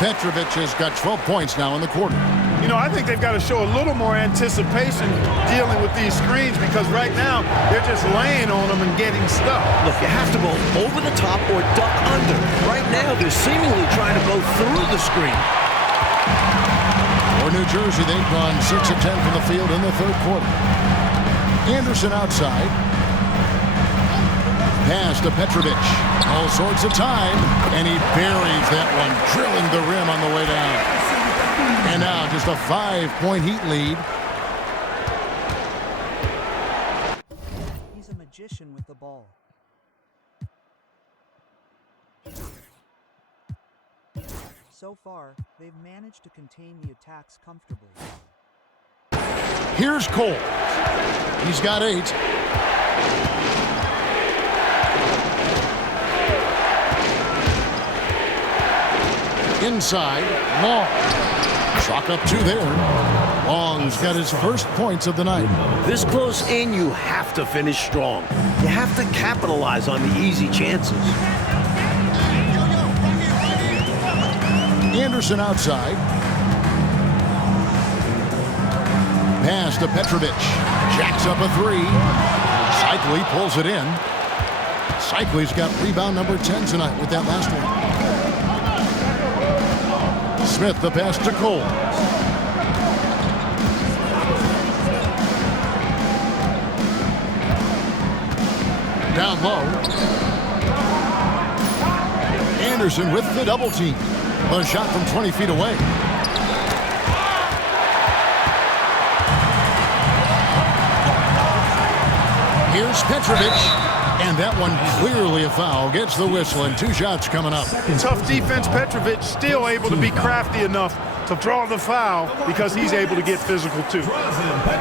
Petrovic has got 12 points now in the quarter. You know, I think they've got to show a little more anticipation dealing with these screens, because right now they're just laying on them and getting stuck. Look, you have to go over the top or duck under. Right now, they're seemingly trying to go through the screen. For New Jersey, they've gone 6 of 10 from the field in the 3rd quarter. Anderson outside. Pass to Petrovic. All sorts of time, and he buries that one, drilling the rim on the way down. And now just a 5-point Heat lead. He's a magician with the ball. So far, they've managed to contain the attacks comfortably. Here's Cole. He's got 8. Inside, Long. Chalk up 2 there. Long's got his first points of the night. This close in, you have to finish strong. You have to capitalize on the easy chances. Anderson outside. Pass to Petrovic. Jacks up a 3. Cycli pulls it in. Cycli's got rebound number 10 tonight with that last one. Smith the pass to Cole. Down low. Anderson with the double team. A shot from 20 feet away. Here's Petrovic. And that one clearly a foul. Gets the whistle, and 2 shots coming up. Tough defense. Petrovic still able to be crafty enough to draw the foul because he's able to get physical too.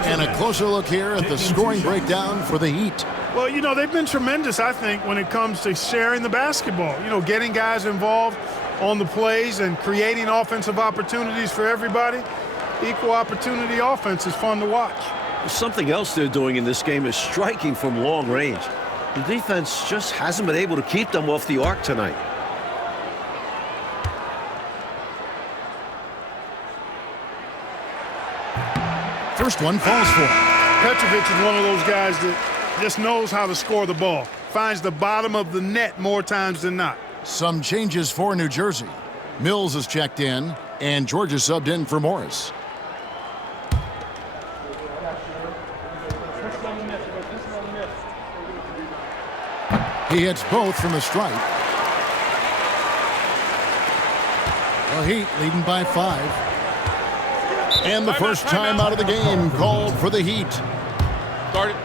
And a closer look here at the scoring breakdown for the Heat. Well, you know, they've been tremendous, I think, when it comes to sharing the basketball. You know, getting guys involved on the plays and creating offensive opportunities for everybody. Equal opportunity offense is fun to watch. Something else they're doing in this game is striking from long range. The defense just hasn't been able to keep them off the arc tonight. First one falls for him. Petrovic is one of those guys that just knows how to score the ball. Finds the bottom of the net more times than not. Some changes for New Jersey. Mills is checked in, and Georgia subbed in for Morris. He hits both from the stripe. The Heat leading by 5. And the first time out of the game called for the Heat. Started.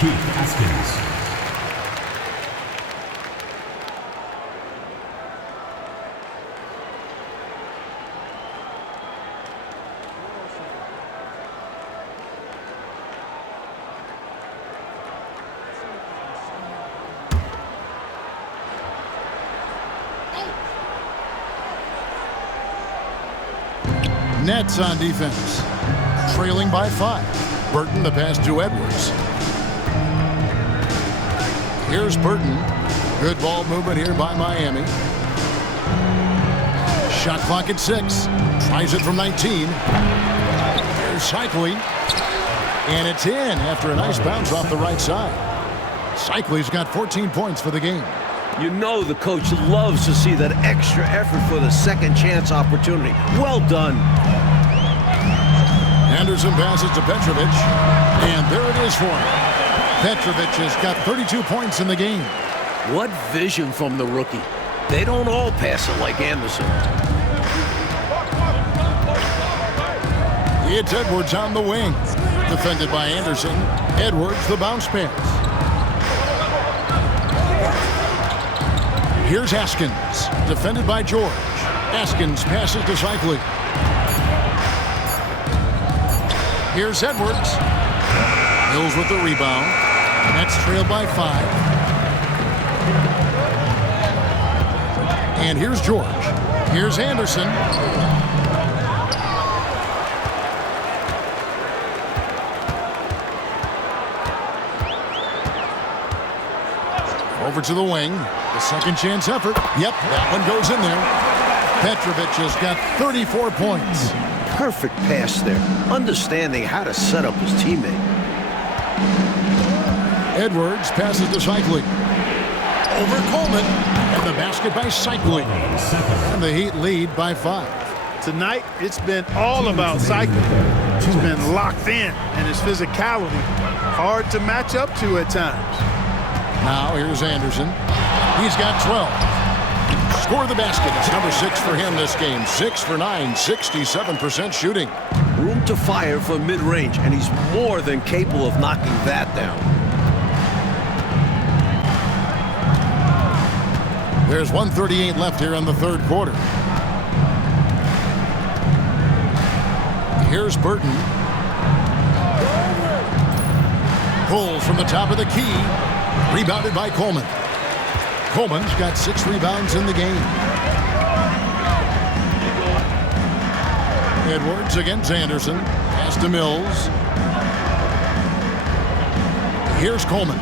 Keith Haskins. Nets on defense. Trailing by 5. Burton the pass to Edwards. Here's Burton. Good ball movement here by Miami. Shot clock at 6. Tries it from 19. Here's Cycli. And it's in after a nice bounce off the right side. Cycli's got 14 points for the game. You know the coach loves to see that extra effort for the second chance opportunity. Well done. Anderson passes to Petrovic, and there it is for him. Petrovic has got 32 points in the game. What vision from the rookie. They don't all pass it like Anderson. It's Edwards on the wing. Defended by Anderson. Edwards the bounce pass. Here's Haskins, defended by George. Haskins passes to Cycli. Here's Edwards. Hills with the rebound. Nets trailed by 5. And here's George. Here's Anderson. Over to the wing. The second chance effort. Yep, that one goes in there. Petrovic has got 34 points. Perfect pass there. Understanding how to set up his teammate. Edwards passes to Cycli. Over Coleman. And the basket by Cycli. And the Heat lead by 5. Tonight, it's been all about Cycli. He's been locked in, and his physicality hard to match up to at times. Now here's Anderson. He's got 12. Score the basket. It's number 6 for him this game. 6 for 9, 67% shooting. Room to fire for mid-range, and he's more than capable of knocking that down. There's 1:38 left here in the third quarter. Here's Burton. Pulls from the top of the key. Rebounded by Coleman. Coleman's got 6 rebounds in the game. Edwards against Anderson. Pass to Mills. Here's Coleman.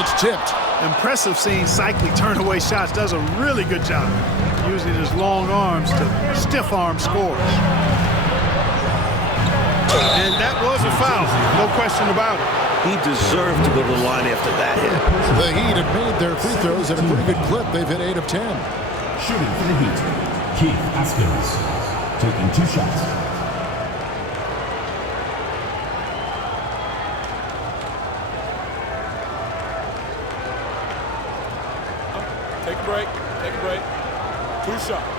It's tipped. Impressive seeing Cycli turn away shots. Does a really good job using his long arms to stiff arm scores. And that was a foul. No question about it. He deserved to go to the line after that hit. The Heat have made their free throws at a pretty good clip. They've hit 8 of 10. Shooting for the Heat, Keith Haskins, taking 2 shots. Take a break. Take a break. 2 shots.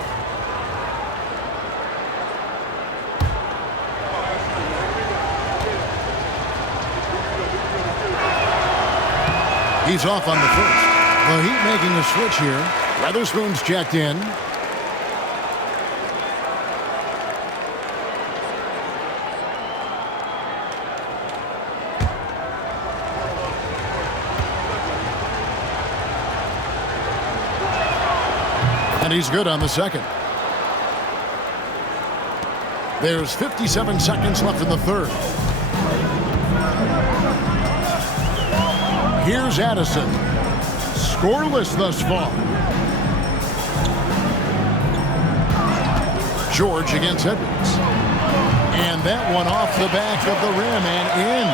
He's off on the first. The Heat making a switch here. Weatherspoon's checked in. And he's good on the second. There's 57 seconds left in the third. Here's Addison. Scoreless thus far. George against Edwards. And that one off the back of the rim and in.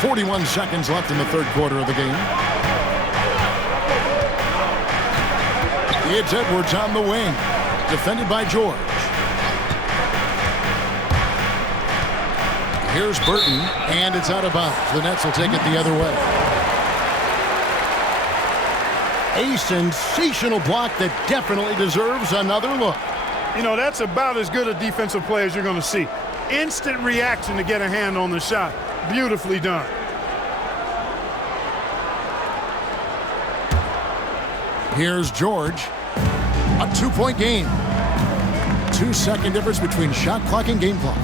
41 seconds left in the third quarter of the game. It's Edwards on the wing. Defended by George. Here's Burton, and it's out of bounds. The Nets will take it the other way. A sensational block that definitely deserves another look. You know, that's about as good a defensive play as you're going to see. instant reaction to get a hand on the shot. Beautifully done. Here's George. A 2-point game. 2-second difference between shot clock and game clock.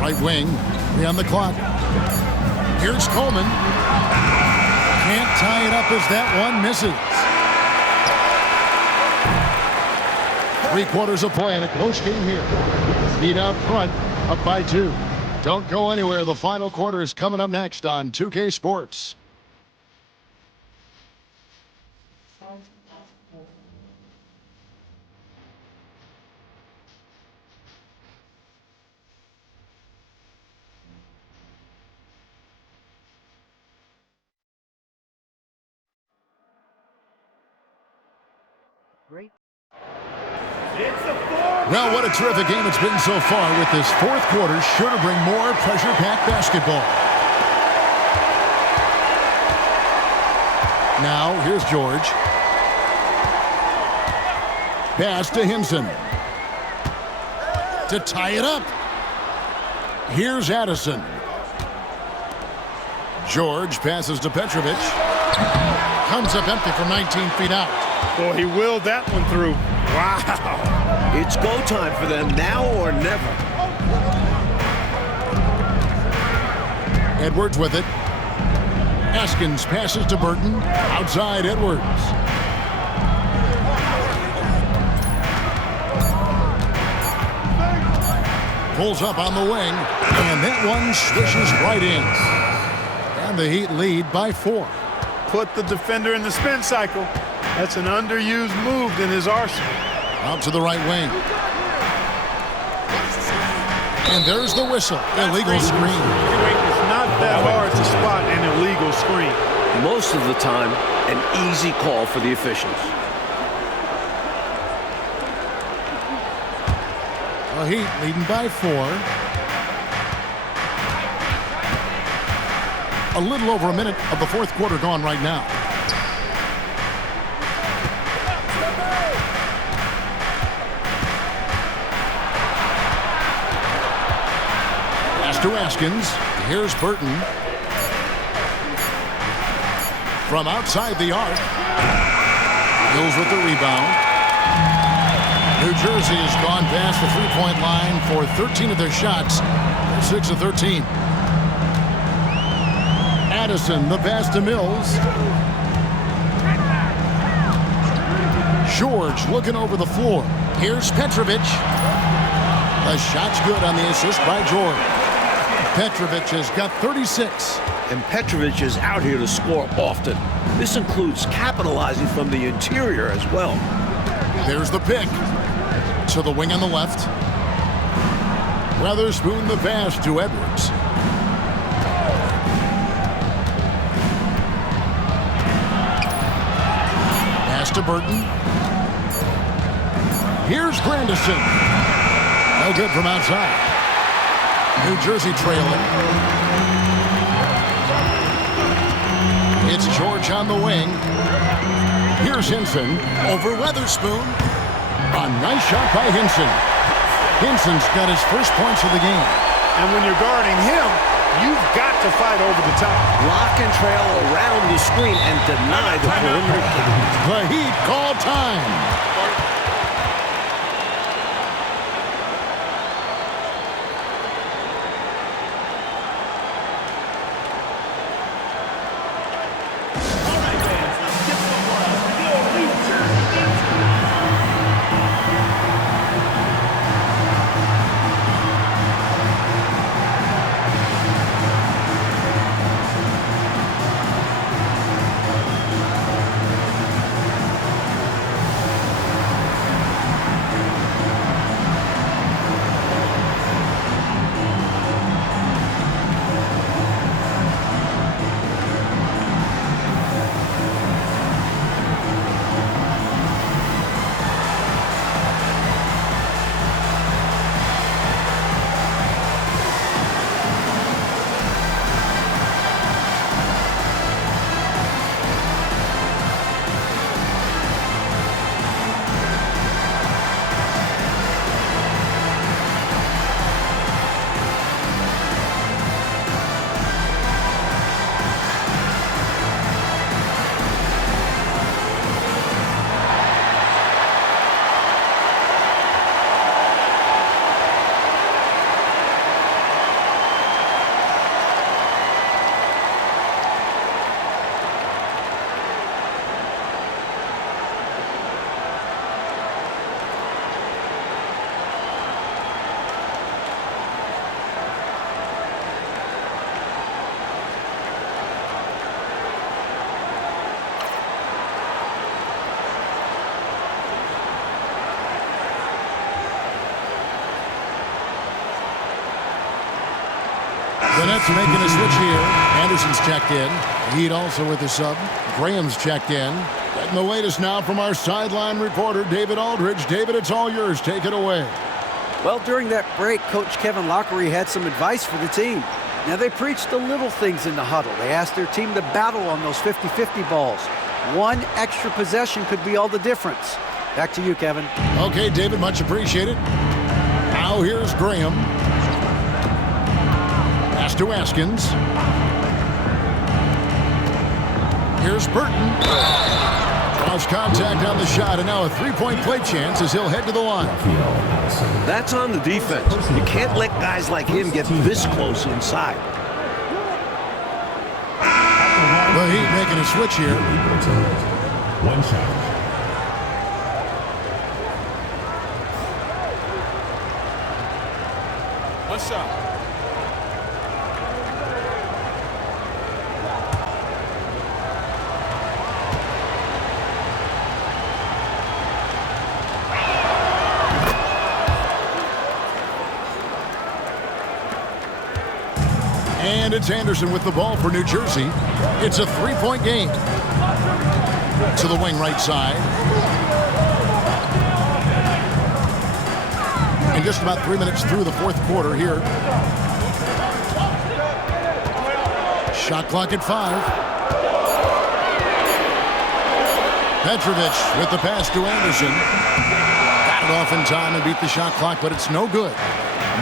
Right wing, 3 on the clock. Here's Coleman. Can't tie it up as that one misses. 3/4 of play in a close game here. Lead out front, up by 2. Don't go anywhere. The final quarter is coming up next on 2K Sports. Great. Well, what a terrific game it's been so far, with this fourth quarter sure to bring more pressure-packed basketball. Now, here's George. Pass to Hinson. To tie it up. Here's Addison. George passes to Petrovic. Comes up empty from 19 feet out. Boy, he willed that one through. Wow. It's go time for them, now or never. Edwards with it. Askins passes to Burton. Outside Edwards. Pulls up on the wing. And that one swishes right in. And the Heat lead by 4. Put the defender in the spin cycle. That's an underused move in his arsenal. Out to the right wing. And there's the whistle. Illegal screen. It's not that hard to spot an illegal screen. Most of the time, an easy call for the officials. The Heat leading by 4. A little over a minute of the fourth quarter gone right now. Pass to Askins. Here's Burton. From outside the arc. Hills with the rebound. New Jersey has gone past the three-point line for 13 of their shots. They're 6 of 13. Addison, the pass to Mills. George looking over the floor. Here's Petrovic. The shot's good on the assist by George. Petrovic has got 36. And Petrovic is out here to score often. This includes capitalizing from the interior as well. There's the pick. To the wing on the left. Weatherspoon the pass to Edwards. Pass to Burton. Here's Grandison. No good from outside. New Jersey trailing. It's George on the wing. Here's Hinson over Weatherspoon. A nice shot by Hinson. Hinson's got his first points of the game. And when you're guarding him, you've got to fight over the top. Lock and trail around the screen and deny the perimeter. The Heat call time. Nets making a switch here. Anderson's checked in. Heat also with the sub. Graham's checked in. Getting the latest now from our sideline reporter, David Aldridge. David, it's all yours. Take it away. Well, during that break, Coach Kevin Lockery had some advice for the team. Now, they preached the little things in the huddle. They asked their team to battle on those 50-50 balls. One extra possession could be all the difference. Back to you, Kevin. Okay, David, much appreciated. Now here's Graham. Pass to Askins. Here's Burton. Draws contact on the shot, and now a three-point play chance as he'll head to the line. That's on the defense. You can't let guys like him get this close inside. The Heat making a switch here. One shot. One shot. And it's Anderson with the ball for New Jersey. It's a three-point game. To the wing right side. And just about 3 minutes through the fourth quarter here. Shot clock at 5. Petrovic with the pass to Anderson. Got it off in time and beat the shot clock, but it's no good.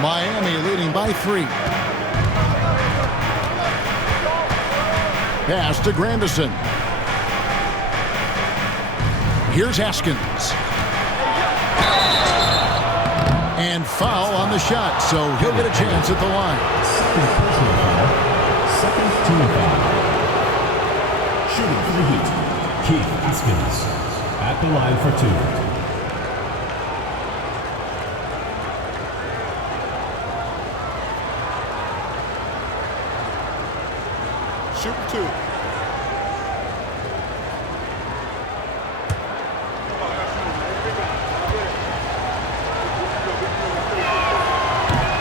Miami leading by 3. Pass to Grandison. Here's Haskins. And foul on the shot, so he'll get a chance at the line. Second personal foul. Second team foul. Shooting for the Heat, Keith Haskins at the line for 2. Shoot 2.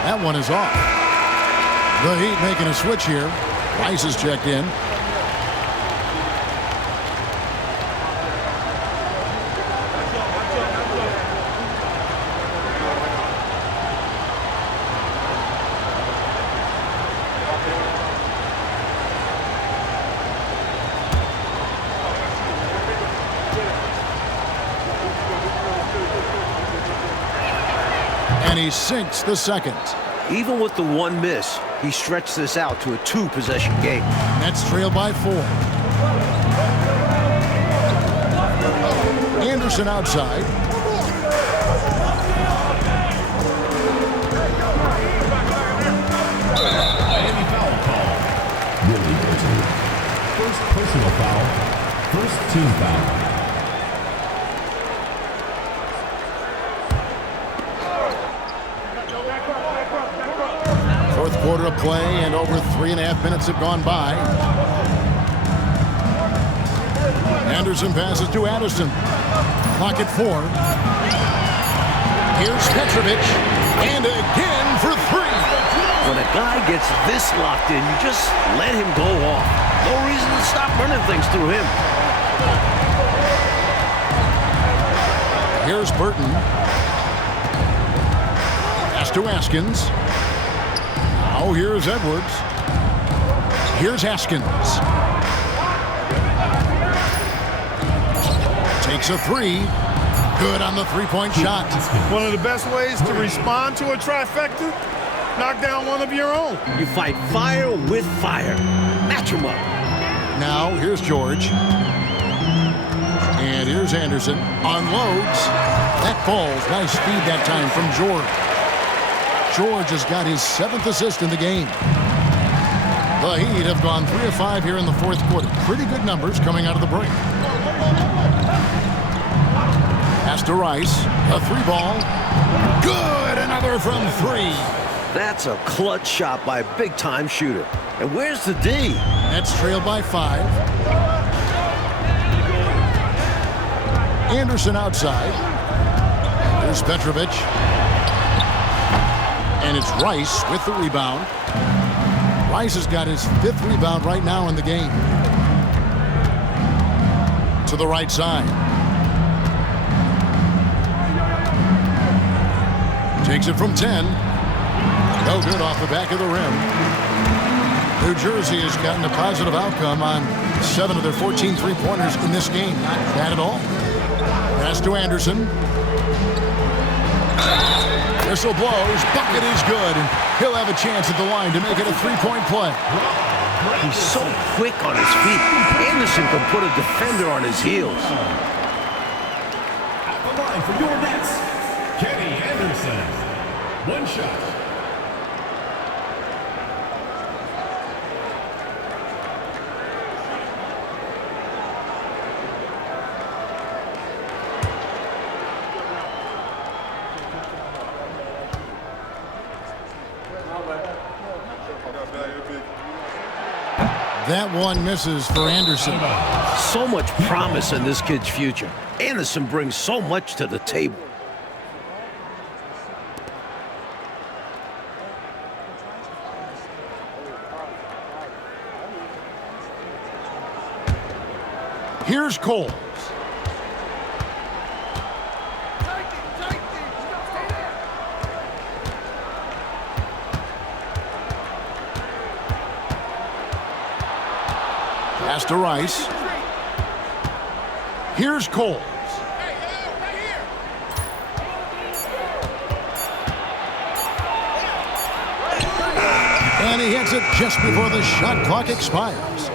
That one is off. The Heat making a switch here. Rice is checked in. And he sinks the second. Even with the one miss, he stretched this out to a 2-possession game. Nets trail by 4. Anderson outside. Miami foul call. Willie Burton. First personal foul. First team foul. Fourth quarter of play, and over 3.5 minutes have gone by. Anderson passes to Addison. Clock at 4. Here's Petrovic, and again for 3. When a guy gets this locked in, you just let him go off. No reason to stop running things through him. Here's Burton. Pass to Askins. Now here's Edwards. Here's Haskins. Takes a 3. Good on the three-point shot. One of the best ways to respond to a trifecta, knock down one of your own. You fight fire with fire. Match him up. Now here's George. And here's Anderson. Unloads. That falls. Nice speed that time from George. George has got his 7th assist in the game. The Heat have gone 3 of 5 here in the fourth quarter. Pretty good numbers coming out of the break. Pass to Rice. A 3-ball. Good! Another from 3. That's a clutch shot by a big-time shooter. And where's the D? Nets trail by 5. Anderson outside. Here's Petrovic. And it's Rice with the rebound. Rice has got his 5th rebound right now in the game. To the right side. Takes it from 10. No good off the back of the rim. New Jersey has gotten a positive outcome on 7 of their 14 three-pointers in this game. Not bad at all. Pass to Anderson. Whistle blows. Bucket is good. And he'll have a chance at the line to make it a 3-point play. He's so quick on his feet. Anderson can put a defender on his heels. At the line for your Nets, Kenny Anderson. 1 shot. That one misses for Anderson. So much promise in this kid's future. Anderson brings so much to the table. Here's Cole. Pass to Rice. Here's Cole. And he hits it just before the shot clock expires.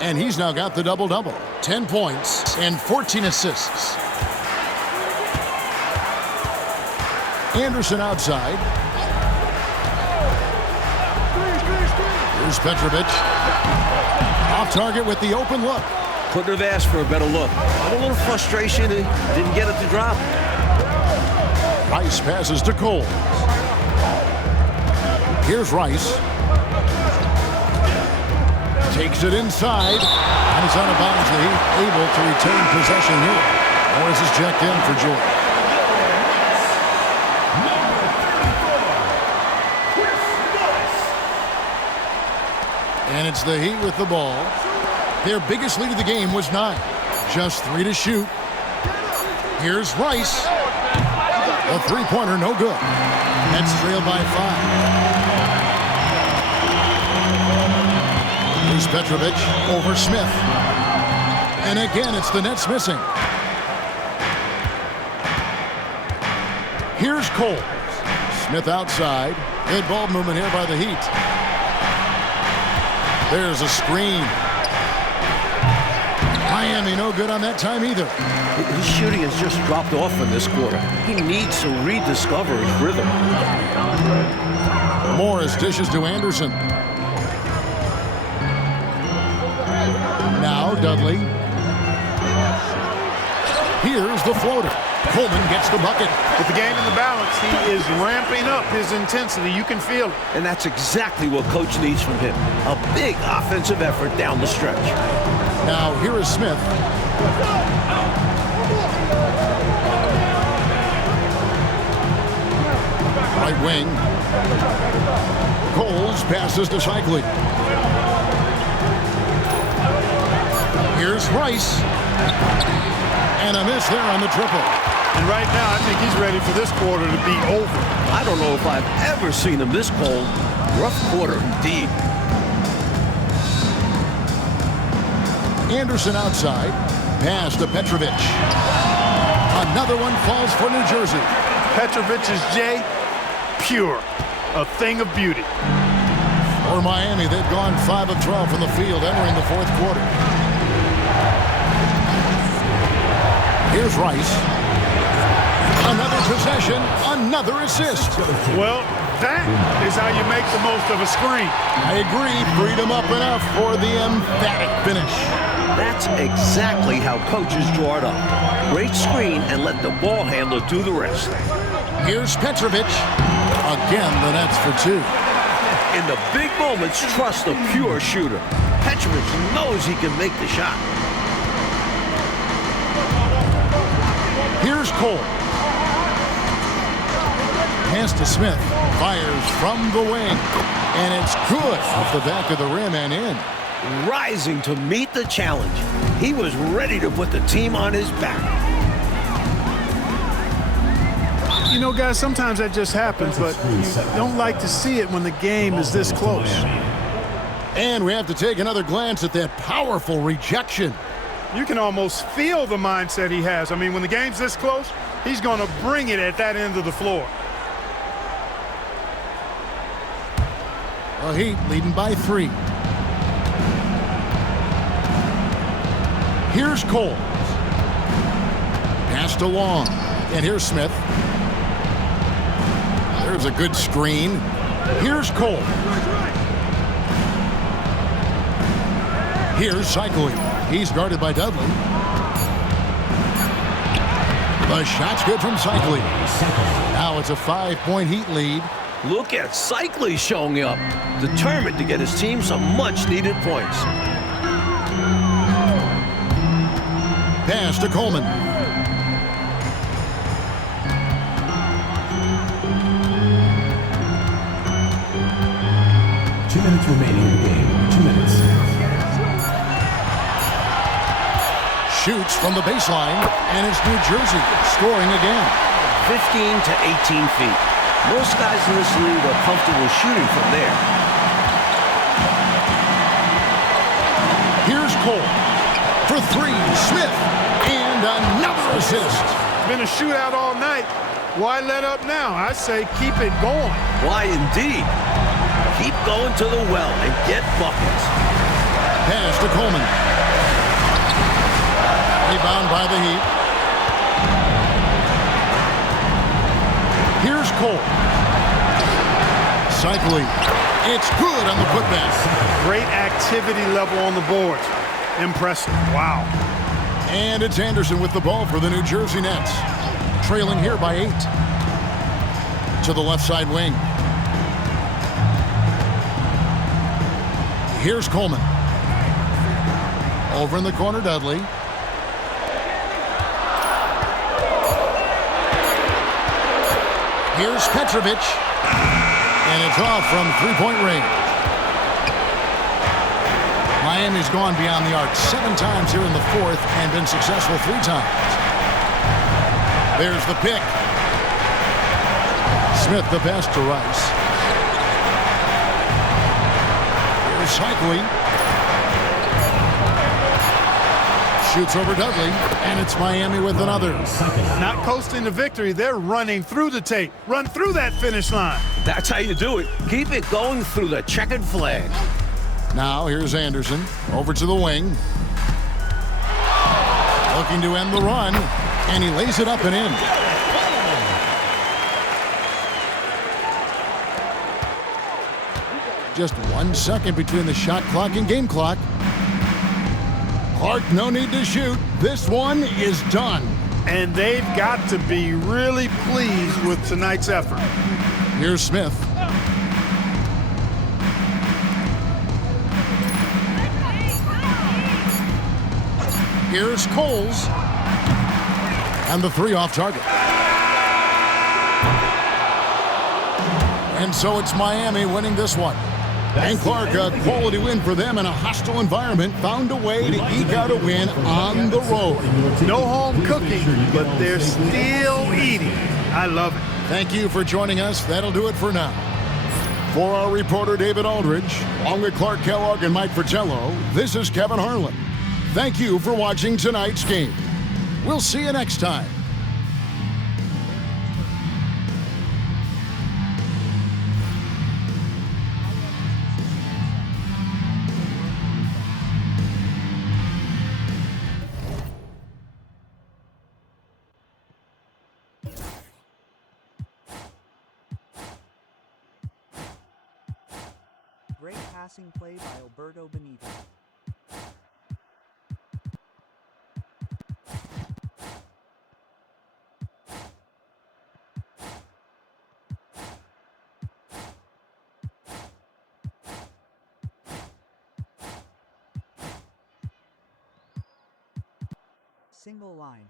And he's now got the double-double. 10 points and 14 assists. Anderson outside. Here's Petrovic. Off target with the open look. Couldn't have asked for a better look. With a little frustration, he didn't get it to drop. Rice passes to Cole. Here's Rice. Takes it inside. And it's out of bounds. The Heat able to retain possession here. Morris is checked in for George. And it's the Heat with the ball. Their biggest lead of the game was 9. Just 3 to shoot. Here's Rice. A three-pointer, no good. Nets trailed by 5. Here's Petrovic over Smith. And again, it's the Nets missing. Here's Cole. Smith outside. Good ball movement here by the Heat. There's a screen. Miami no good on that time either. His shooting has just dropped off in this quarter. He needs to rediscover his rhythm. Morris dishes to Anderson. Now Dudley. Here's the floater. Coleman gets the bucket. With the game in the balance, he is ramping up his intensity. You can feel it. And that's exactly what Coach needs from him. A big offensive effort down the stretch. Now here is Smith. Right wing. Coles passes to Cycling. Here's Rice. And a miss there on the triple. And right now, I think he's ready for this quarter to be over. I don't know if I've ever seen him this cold. Rough quarter indeed. Anderson outside. Pass to Petrovic. Another one falls for New Jersey. Petrovic's J, pure. A thing of beauty. For Miami, they've gone 5 of 12 from the field entering the 4th quarter. Here's Rice. Another possession, another assist. Well, that is how you make the most of a screen. I agree. Freed him up enough for the emphatic finish. That's exactly how coaches draw it up. Great screen and let the ball handler do the rest. Here's Petrovic. Again, the Nets for 2. In the big moments, trust the pure shooter. Petrovic knows he can make the shot. Here's Cole. Pass to Smith. Fires from the wing. And it's good off the back of the rim and in. Rising to meet the challenge. He was ready to put the team on his back. You know, guys, sometimes that just happens, but you don't like to see it when the game is this close. And we have to take another glance at that powerful rejection. You can almost feel the mindset he has. I mean, when the game's this close, he's going to bring it at that end of the floor. The Heat leading by 3. Here's Cole. Passed along. And here's Smith. There's a good screen. Here's Cole. Here's Cycling. He's guarded by Dudley. The shot's good from Cycling. Now it's a 5-point Heat lead. Look at Cycling showing up, determined to get his team some much-needed points. Pass to Coleman. 2 minutes remaining in the game. 2 minutes. Shoots from the baseline, and it's New Jersey scoring again. 15 to 18 feet. Most guys in this league are comfortable shooting from there. Here's Cole for 3. Smith, and another assist. Been a shootout all night. Why let up now? I say keep it going. Why indeed? Keep going to the well and get buckets. Pass to Coleman. Rebound by the Heat. Here's Cole. Cycling. It's good on the putback. Great activity level on the boards. Impressive. Wow. And it's Anderson with the ball for the New Jersey Nets. Trailing here by 8. To the left side wing. Here's Coleman. Over in the corner, Dudley. Here's Petrovic. And it's off from 3-point range. Miami's gone beyond the arc 7 times here in the 4th and been successful 3 times. There's the pick. Smith the pass to Rice. Here's Cycling. Shoots over Dudley, and it's Miami with another. Not coasting to victory, they're running through the tape. Run through that finish line. That's how you do it. Keep it going through the checkered flag. Now here's Anderson over to the wing. Looking to end the run, and he lays it up and in. Just 1 second between the shot clock and game clock. Clark, no need to shoot. This one is done. And they've got to be really pleased with tonight's effort. Here's Smith. Here's Coles. And the 3 off target. And so it's Miami winning this one. And Clark, a quality win for them in a hostile environment, found a way to eke out a win on the road. No home cooking, but they're still eating. I love it. Thank you for joining us. That'll do it for now. For our reporter, David Aldridge, along with Clark Kellogg and Mike Fratello, this is Kevin Harlan. Thank you for watching tonight's game. We'll see you next time. Great passing play by Alberto Benito. Single line.